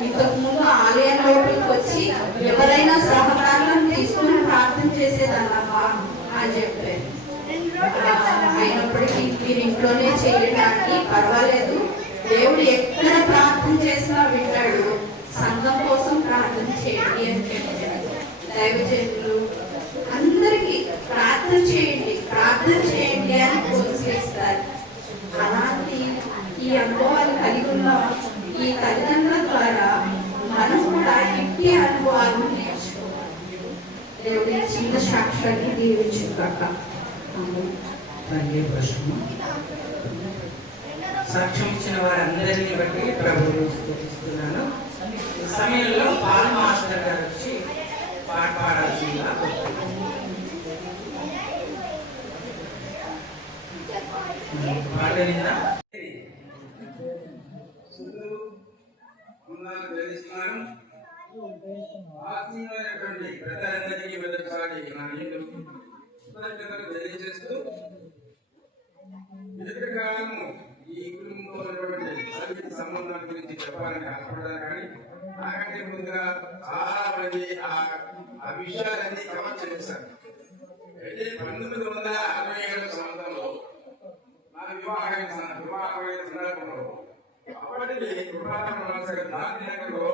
ఇంతకు ముందు ఆలయం లోపలికి వచ్చి ఎవరైనా సహకారం తీసుకుని ప్రార్థన చేసేదన్నమ్మా అని చెప్పారు. అయినప్పటికీ మీరు ఇంట్లోనే చేయడానికి పర్వాలేదు, దేవుడు ఎక్కడ ప్రార్థన చేసినా వింటాడు, సంఘం కోసం ప్రార్థన చేయండి అని చెప్పారు. దైవజనులు అందరికీ ప్రార్థన చేయండి అని ప్రోత్సహిస్తారు. అలాంటి ఈ అనుభవాలు కలిగి ఉన్న ఈ తల్లిదండ్రుల ద్వారా మనం కూడా ఇంటి అనుభవాలు నేర్చుకోవాలి. దేవుడి చిన్న సాక్ష్యాన్ని దీవించుగాక. సాక్ష్యం ఇచ్చిన వారందరినీ బట్టి ప్రభువును స్తుతిస్తున్నాను. ఈ సమయంలో పాల్ మాస్టర్ గారు వచ్చి పాట పాడాల్సిందిగా పాట నిందా ఆత్మీయమైనటువంటి ప్రజలందరికీ మొదటిసారి నా నీళ్ళు కృతజ్ఞతలు తెలియజేస్తూ, ఎదుటికాలము ఈ కుటుంబంలో ఉన్నటువంటి సర్వీస్ సంబంధాల గురించి చెప్పాలని ఆశపడ్డాను. కానీ నాకంటే ముందుగా చాలా మంది ఆ విషయాలన్నీ కవర్ చేశారు. అయితే 1967 సంవత్సరంలో నా వివాహమైన సందర్భంలో అప్పటికి గాంధీనగర్లో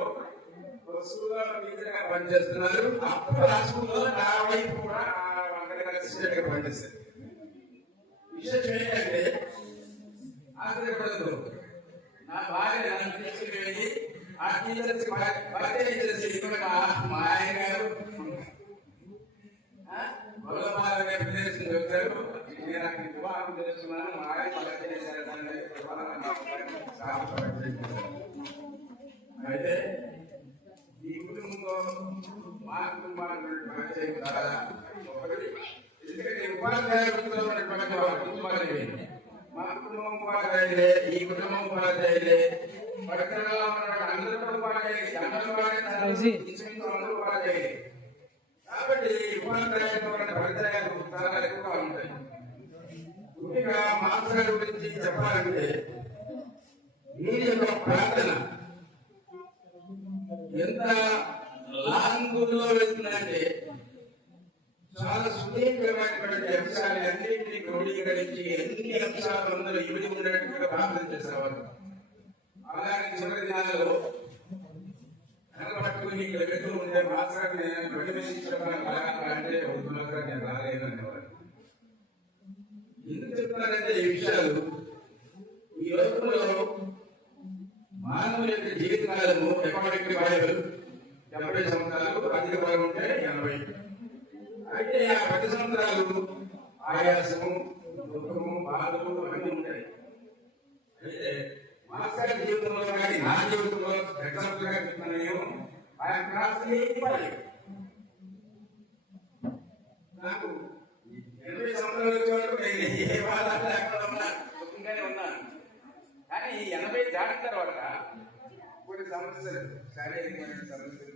వస్తువుగా టీచర్గా పనిచేస్తున్నారు. అప్పుడు ఆ స్కూల్లో నా వైపు కూడా అసిస్టెంట్ గా పనిచేస్తారు. విశేషం ఏంటంటే ఆశ్చర్యపడదు, నా భార్య నన్ను తీసుకుని ఆ టీచర్స్ పరిచయం చేసి ఇక్కడ మా ఆయన గారు ప్రదేశం వచ్చారు, నేను అక్కడ వివాహం చేస్తున్నాను, మా ఆయన పరిచయం చేశారని అయితే ఈ కుటుంబంలో మా కుటుంబాన్ని పరిచయం చాలా ఒకటి. ఎందుకంటే ఉపాధ్యాయ వృత్తిలో ఉన్నటువంటి వారి కుటుంబాలే, మా కుటుంబం ఉపాధ్యాయులే, ఈ కుటుంబం ఉపాధ్యాయులే, పట్టణంలో ఉన్నటువంటి అందరూ ఉపాధ్యాయులు, అందరూ ఉపాధ్యాయులే. కాబట్టి ఉపాధ్యాయులతో పరిచయాలు చాలా ఎక్కువగా ఉంటాయి. ముఖ్యంగా మాస్టర్ గురించి చెప్పాలంటే దీని యొక్క ప్రార్థన ఎంత లాంగులో వెళ్తుందంటే చాలా సుదీర్ఘమైనటువంటి అంశాలు అన్నింటినీ క్రోడీకరించి ఎన్ని అంశాలు అందరూ ఇమిడి ఉండేట్టుగా ప్రార్థన చేసేవారు. అలాగే చివరి దినాలలో పట్టుకుని ఇక్కడ వెళ్తూ ఉండే మాస్టర్ నేను అంటే మాస్టర్ నేను రాలేను అనేవారు. ఎందుకు చెప్తున్నారంటే ఈ విషయాలు ఈ లోకంలో మానవుల యొక్క జీవితకాలము ఎకనామిక్ బైబిల్ 70 సంవత్సరాలు, అధిక బలం ఉంటే 80. అయితే ఆ 10 సంవత్సరాలు ఆయాసము, దుఃఖము, బాధలు అన్నీ ఉంటాయి. అయితే మాస్టర్ జీవితంలో కానీ నా జీవితంలో ఎగ్జాంపుల్ గా చెప్తున్నాను, ఆయన క్లాస్ని నాకు 80 సంవత్సరాలు వచ్చే వరకు నేను ఏ బాధ లేకుండా ఉన్నాను, సుఖంగానే ఉన్నాను. కానీ 80 దాటిన తర్వాత కొన్ని సమస్యలు, శారీరకమైన సమస్యలు,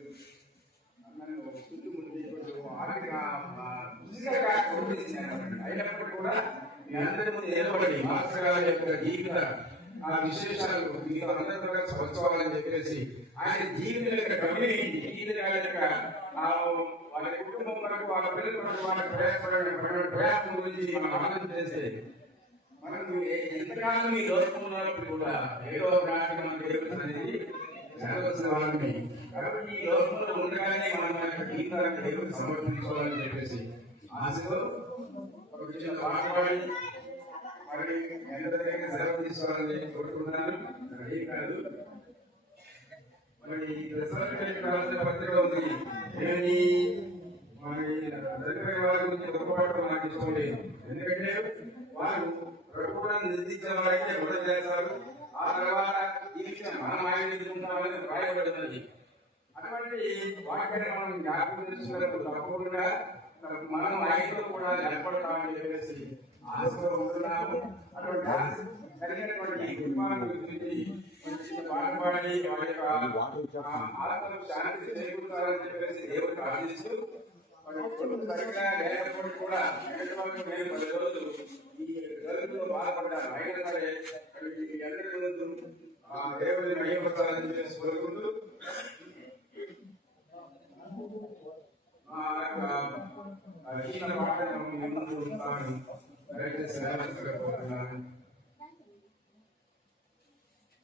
అయినప్పటికీ కూడా మీ అందరి ముందు నిలబడి మాస్టర్ గారి యొక్క జీవిత ఆ విశేషాలు మీరు అందరూ కూడా స్పందించాలని చెప్పేసి ఆయన జీవితం యొక్క కమ్యూనిటీ జీవిత యొక్క వాళ్ళ కుటుంబం వరకు వాళ్ళ పిల్లల వరకు వాళ్ళకి ప్రయాసం గురించి మనం ఆలోచన చేస్తే మనకు ఎంతకాలం ఈ లోకం ఉన్నప్పుడు కూడా ఏదో ఒక నాటికి మన దేవుడు అనేది జరగవలసిన వాళ్ళని. కాబట్టి ఈ లోకంలో ఉండగానే మన మన యొక్క గీతాన్ని దేవుడికి సమర్పించుకోవాలని చెప్పేసి ఆశతో ఒక చిన్న పాట పాడి మరి ఎంతకైనా సెలవు తీసుకోవాలని కోరుకుంటున్నాను. అదే కాదు మరి పత్రిక ఉంది. నేను మరి చనిపోయిన వారి గురించి గొప్పపడటం నాకు ఇష్టం లేదు. ఎందుకంటే వారు ప్రభుత్వాన్ని నిర్దించిన వారైతే మొదలు చేస్తారు, ఆ తర్వాత ఈ విషయం మనం ఆయన ఎదుర్కొంటామని రాయబడుతుంది. అటువంటి వాక్యాన్ని మనం జ్ఞాపకం చేసుకున్నప్పుడు తప్పకుండా మనం ఆయనతో కూడా నిలబడతామని చెప్పేసి ఆశతో ఉంటున్నాము. అటువంటి ఆశ కలిగినటువంటి కుటుంబాన్ని గురించి పాట పాడి వారి యొక్క ఆత్మకు శాంతి చేకూరుతారని చెప్పేసి దేవుడు ప్రార్థిస్తూ సరిగ్గా లేకపోతే కూడా నేను 10 రోజులు ఈ జరుగులో బాధపడ్డాను. అయినా సరే అందరి ముందు దేవుడిని మహిమపరచాలని చెప్పేసి కోరుకుంటూ చిన్న పాటను ముందు ఉంటాను. దయచేసి కోరుతున్నాను.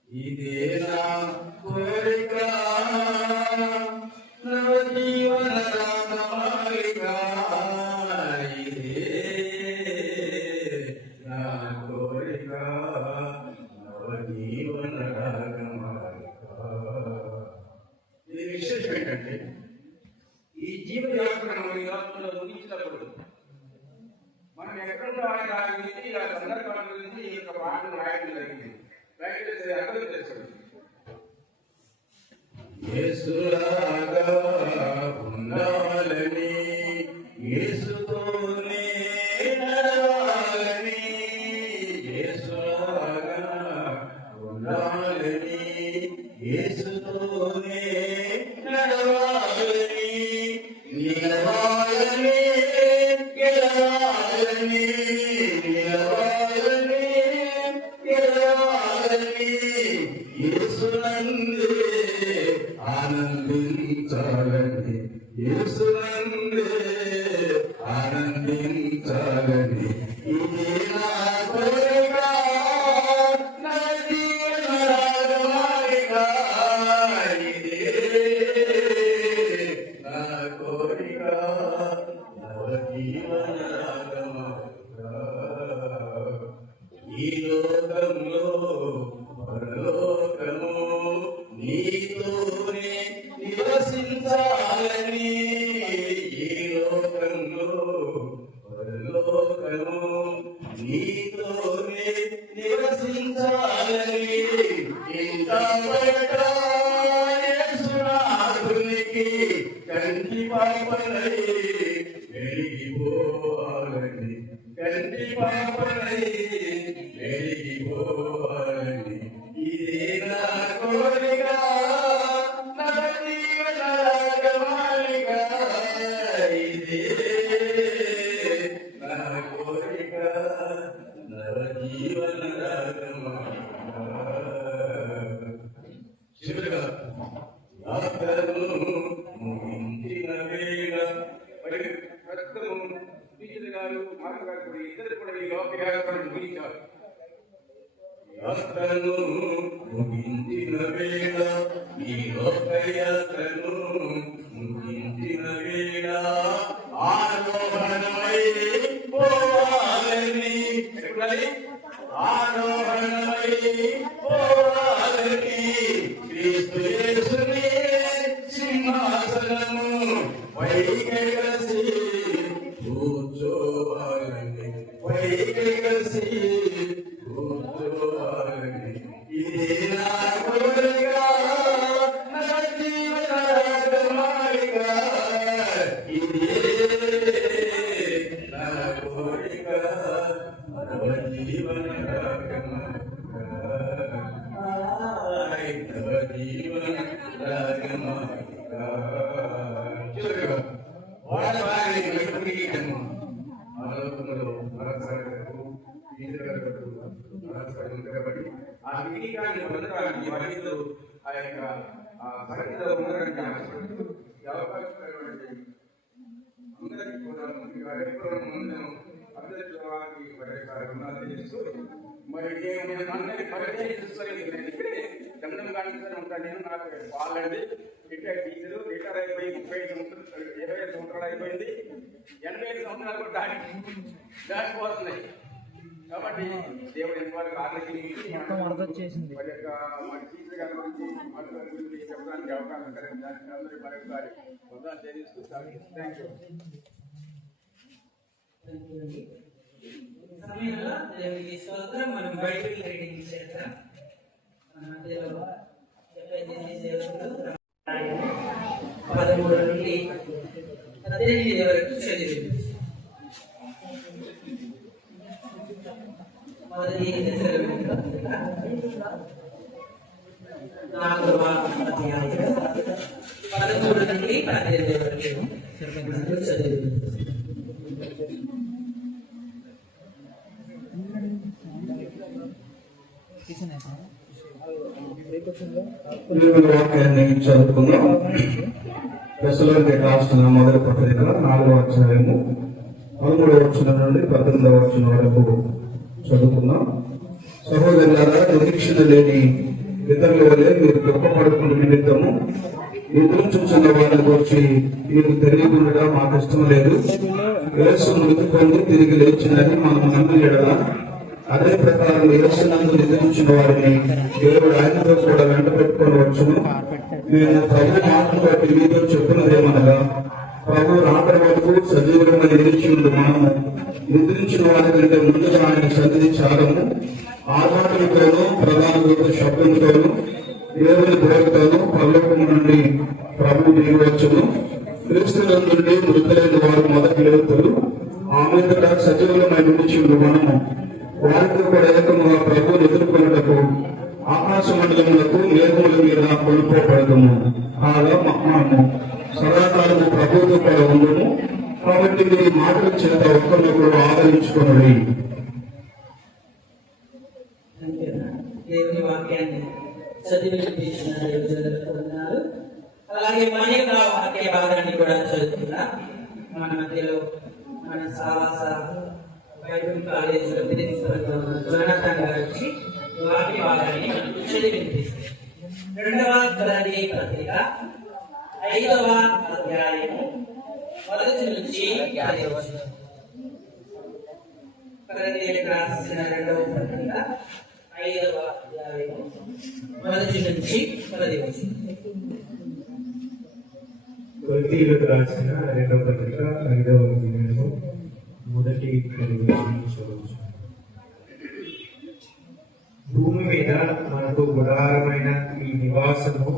ఇదే నా కోరిక నవజీవన రాగమాలిక, ఇదే నా కోరిక నవజీవన రాగమాలిక. ఇది విశేషం ఏంటంటే ఈ జీవన యాత్ర మన యాత్రలో ముగించినప్పుడు మనం ఎక్కడుండో ఆయన దాని గురించి ఆ సందర్భాల గురించి ఈ యొక్క పాటను రాయడం జరిగింది. దయచేసి అర్థం చేసుకోండి. యేసులాగా ఉండాలని, యేసుతోనే నడవాలని, యేసులాగా ఉండాలని, యేసుతోనే నడవాలని, నిలవాలని, గెలవాలని, నిలవాలని, గెలవాలని, యేసునందే ఆనందించాలని, యేసునందే ఆనందించాలని, ఇది నా కోరిక నా జీవన రాగమాలిక, ఇదే నా కోరిక నవ జీవన రాగమాలిక. ఈ లోకంలో పరలోకము నీతోనే నివసించాలని, ఈ లోకంలో పరలోకము నీతోనే నివసించాలని, ఇంత యేసునాథునికి కంటి పాపనై వెలిగిపోవాలని, కంటి పాపనై వెలిగిపోవాలని, ఇదే నా కోరిక నవ జీవన రాగమాలిక, ఇదే నా కోరిక నవ జీవన రాగమాలిక. చివరిగా యాత్రను ముగించిన వేళ ప్రస్తుతం టీచర్ గారు మాట్లాడుకుని ఇద్దరు కూడా ఈ లోక యాత్రను ముగించారు. యాత్రను ముగించిన వేళ, ఈ లోక యాత్రను ముగించిన వేళ, ఆరోహణమై పోవాలని, ఆరోహణమై పోవాలని, క్రీస్తు యేసుని సింహాసనము పైకెగసి కూర్చోవాలని, పైకెగసి కూర్చోవాలని, ఇది నా కోరిక నా జీవన రాగమాలిక, ఇది నా కోరిక నవ జీవన రాగమాలిక, నవ జీవన రాగమాలిక. వాడవారి వైపునీయము ఆలోచనలో మనసాగరకు ఈశ్వరులకు మనసాగబడి ఆ వినీకాన్ని పొందడానికి వారితో ఆ యొక్క సరిగ్గా ఉండడానికి ఆశపడుతూ అవకాశమైనటువంటి అందరికీ కూడా అందరికీ వారికి వారి చేస్తూ మరి నేను అందరికీ పరిచయం చేసుకోలేదు. గంధం కాని ఉంటాను. నేను నాకు వాళ్ళండి రిటైర్ టీచరు, రిటైర్ అయిపోయి 35 సంవత్సరాలు సంవత్సరాలు అయిపోయింది, 85 సంవత్సరాలు కూడా దాటిపోతున్నాయి. కాబట్టి దేవుడు ఎంతవరకు ఆలోచించి మరి యొక్క మన టీచర్ గారి గురించి చెప్పడానికి అవకాశం కలిగించడానికి అందరూ మరొకసారి వందనాలు తెలియజేస్తూ థ్యాంక్ యూ. సమయంలో దేవునికి స్తోత్రం. మనం బైబిల్ రీడింగ్ చేద్దాం. మన మధ్యలో సేవకుడు 13 నుండి 18 వరకు చదివి మొదటి దశలోని పత్రిక 4వ అధ్యాయం 13 నుండి 18 వరకు చదివి వాక్యాన్ని చదువుకుందాం. దశలోనికి రాసిన మొదటి పత్రిక 4వ అధ్యాయము 13వ వచనం నుండి 18వ వచనం వరకు చదువుకుందాం. సహోదరులారా, నిరీక్షణ లేని ఇతరుల వలె మీరు దుఃఖపడుకున్న నిమిత్తము ఎదురు చూస్తున్న వారిని గురించి మీకు తెలియకుండా మాకు ఇష్టం లేదు. యేసు మృతి పొంది తిరిగి లేచిందని మనము నమ్మి ఎడలా అదే ప్రకారం యేసునందు నిద్రించిన వారిని దేవుడు ఆయనతో కూడా వెంట పెట్టుకొని వచ్చును. మేము ప్రభు మాటను బట్టి మీతో చెప్పినదేమనగా, ప్రభు రాకడ వరకు సజీవంగా నిలిచి ఉంది. మనము నిద్రించిన వారి కంటే ముందుగా ఆయన సన్నిధి చాలము. ఆర్భాటంతోనూ ప్రధాన దూత శబ్దంతోనూ దేవుని బోధతోనూ పరలోకము నుండి ప్రభు దిగి వచ్చును. క్రీస్తునందు నుండి మృతులైన వారు మొదటి లేపుతారు. ఆ మీదట సజీవులమై నిలిచి ఉంది. మనము వారితో కూడా ఏకముగా ప్రభువుని ఎదుర్కొన్నటకు ఆకాశ మండలములకు మేఘముల మీద కొనుక్కోబడదము. కాగా మనము సదాకాలము ప్రభువుతో కూడా ఉండము. కాబట్టి మీరు మాటల చేత ఒక్కరినొకరు ఆదరించుకున్నది. దేవుని వాక్యాన్ని చదివి వినిపించినారు. అలాగే మన యొక్క వాక్య భాగాన్ని కూడా చదువుతున్నా. మన మధ్యలో మన సావాస బైబిల్ కాలేజీలో ప్రిన్సిపల్ జోనాథన్ గారు వచ్చి వాక్య భాగాన్ని చదివి వినిపిస్తారు. 2వ కొరింథీ పత్రిక 5వ అధ్యాయము 1 నుంచి 10 వరకు. కొరింథీయులకు రాసిన 2వ పత్రిక 5వ అధ్యాయము 1 నుంచి 10 వరకు. కొరింథీయులకు రాసిన 2వ పత్రిక 5వ అధ్యాయము 1 భూమి మీద మనకు గుడారమైన ఈ నివాసము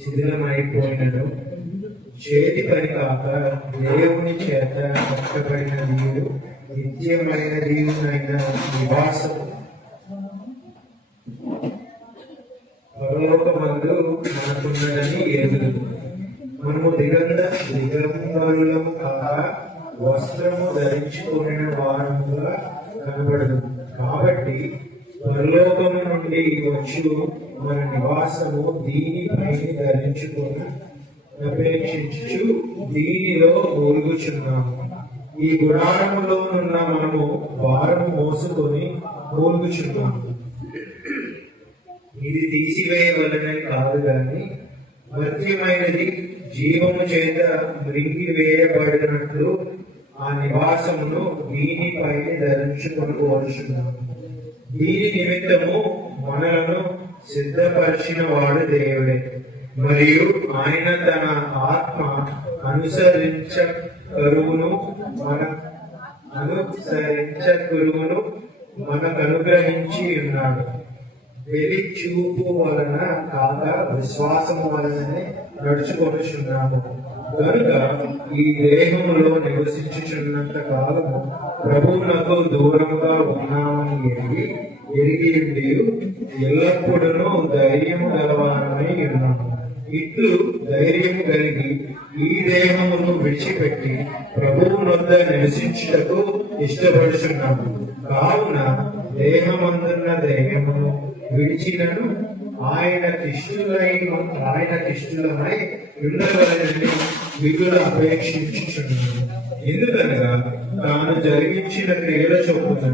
శిథిలమైపోయినను చేతి పని కాక దేవుని చేత కట్టబడిన నీరు నిత్యమైన దీవునైన నివాసము పరలోకమందు మనకున్నదని ఎరుగుదు. మనము దిగంబరులము కాక వస్త్రము ధరించుకున్న వారముగా కనబడదు. కాబట్టి పరలోకము నుండి వచ్చు మన నివాసము దీనిపై ధరించుకుని అపేక్షించు దీనిలో మూలుగుచున్నాము. ఈ గుడారములోనున్న మనము భారము మోసుకొని మూలుగుచున్నాము. ఇది తీసివేయవలనే కాదు గాని మర్త్యమైనది జీవము చేత మృంగివేయబడినట్లు ఆ నివాసమును దీనిపై ధరించుకొని కోరుచున్నాము. దీని నిమిత్తము మనలను సిద్ధపరిచిన వాడు దేవుడే. మరియు ఆయన తన ఆత్మ అనుసరించకరువును మనకు అనుగ్రహించి ఉన్నాడు. వెలి చూపు వలన కాక విశ్వాసము వలననే నడుచుకొనుచున్నాము. కనుక ఈ దేహములో నివసించుచున్నంత కాలము ప్రభువునకు దూరముగా ఉన్నామని ఎరిగి ఎల్లప్పుడూ ధైర్యము గలవారమై ఉన్నాము. ఇట్లు ధైర్యము కలిగి ఈ దేహమును విడిచిపెట్టి ప్రభువు వద్ద నివసించుటకు ఇష్టపడుచున్నాము. కావున దేహమందున్న దేహమును విడిచినను ఆయన ఇష్టలమై ఉండవలనని మిగులు అపేక్షించుచున్నాను. ఎందుకనగా తాను జరిగించిన క్రియల చొప్పున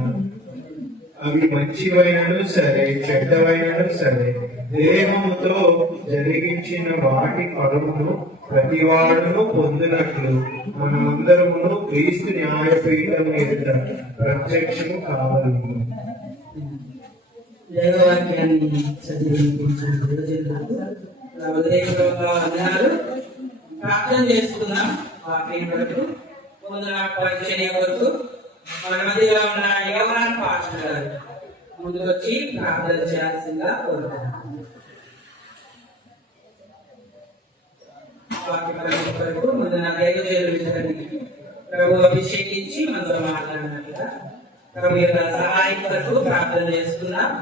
అవి మంచివైనను సరే చెడ్డవైనను సరే దేహముతో జరిగించిన వాటి ఫలమును ప్రతివాడును పొందినట్లు మనమందరమును క్రీస్తు న్యాయపీఠం ఎదుట ప్రత్యక్షము కావాలి. దైవవాక్యాన్ని చదివి వినిపించిన ప్రజలకు హృదయపూర్వక వందనాలు. ప్రార్థన చేసుకుందాం. వాక్యం వరకు ముందు నాకు పరిచర్య కొరకు మన మధ్యలో ఉన్న యోహాన్ పాస్టర్ గారు ముందుకొచ్చి ప్రార్థన చేయాల్సిందిగా కోరుతున్నాను. వాక్య పరిచర్య కొరకు ముందు నా దైవజనులు ప్రభు అభిషేకించి మనతో మాట్లాడినట్లుగా ప్రభు యొక్క సహాయం కొరకు ప్రార్థన చేసుకుందాం.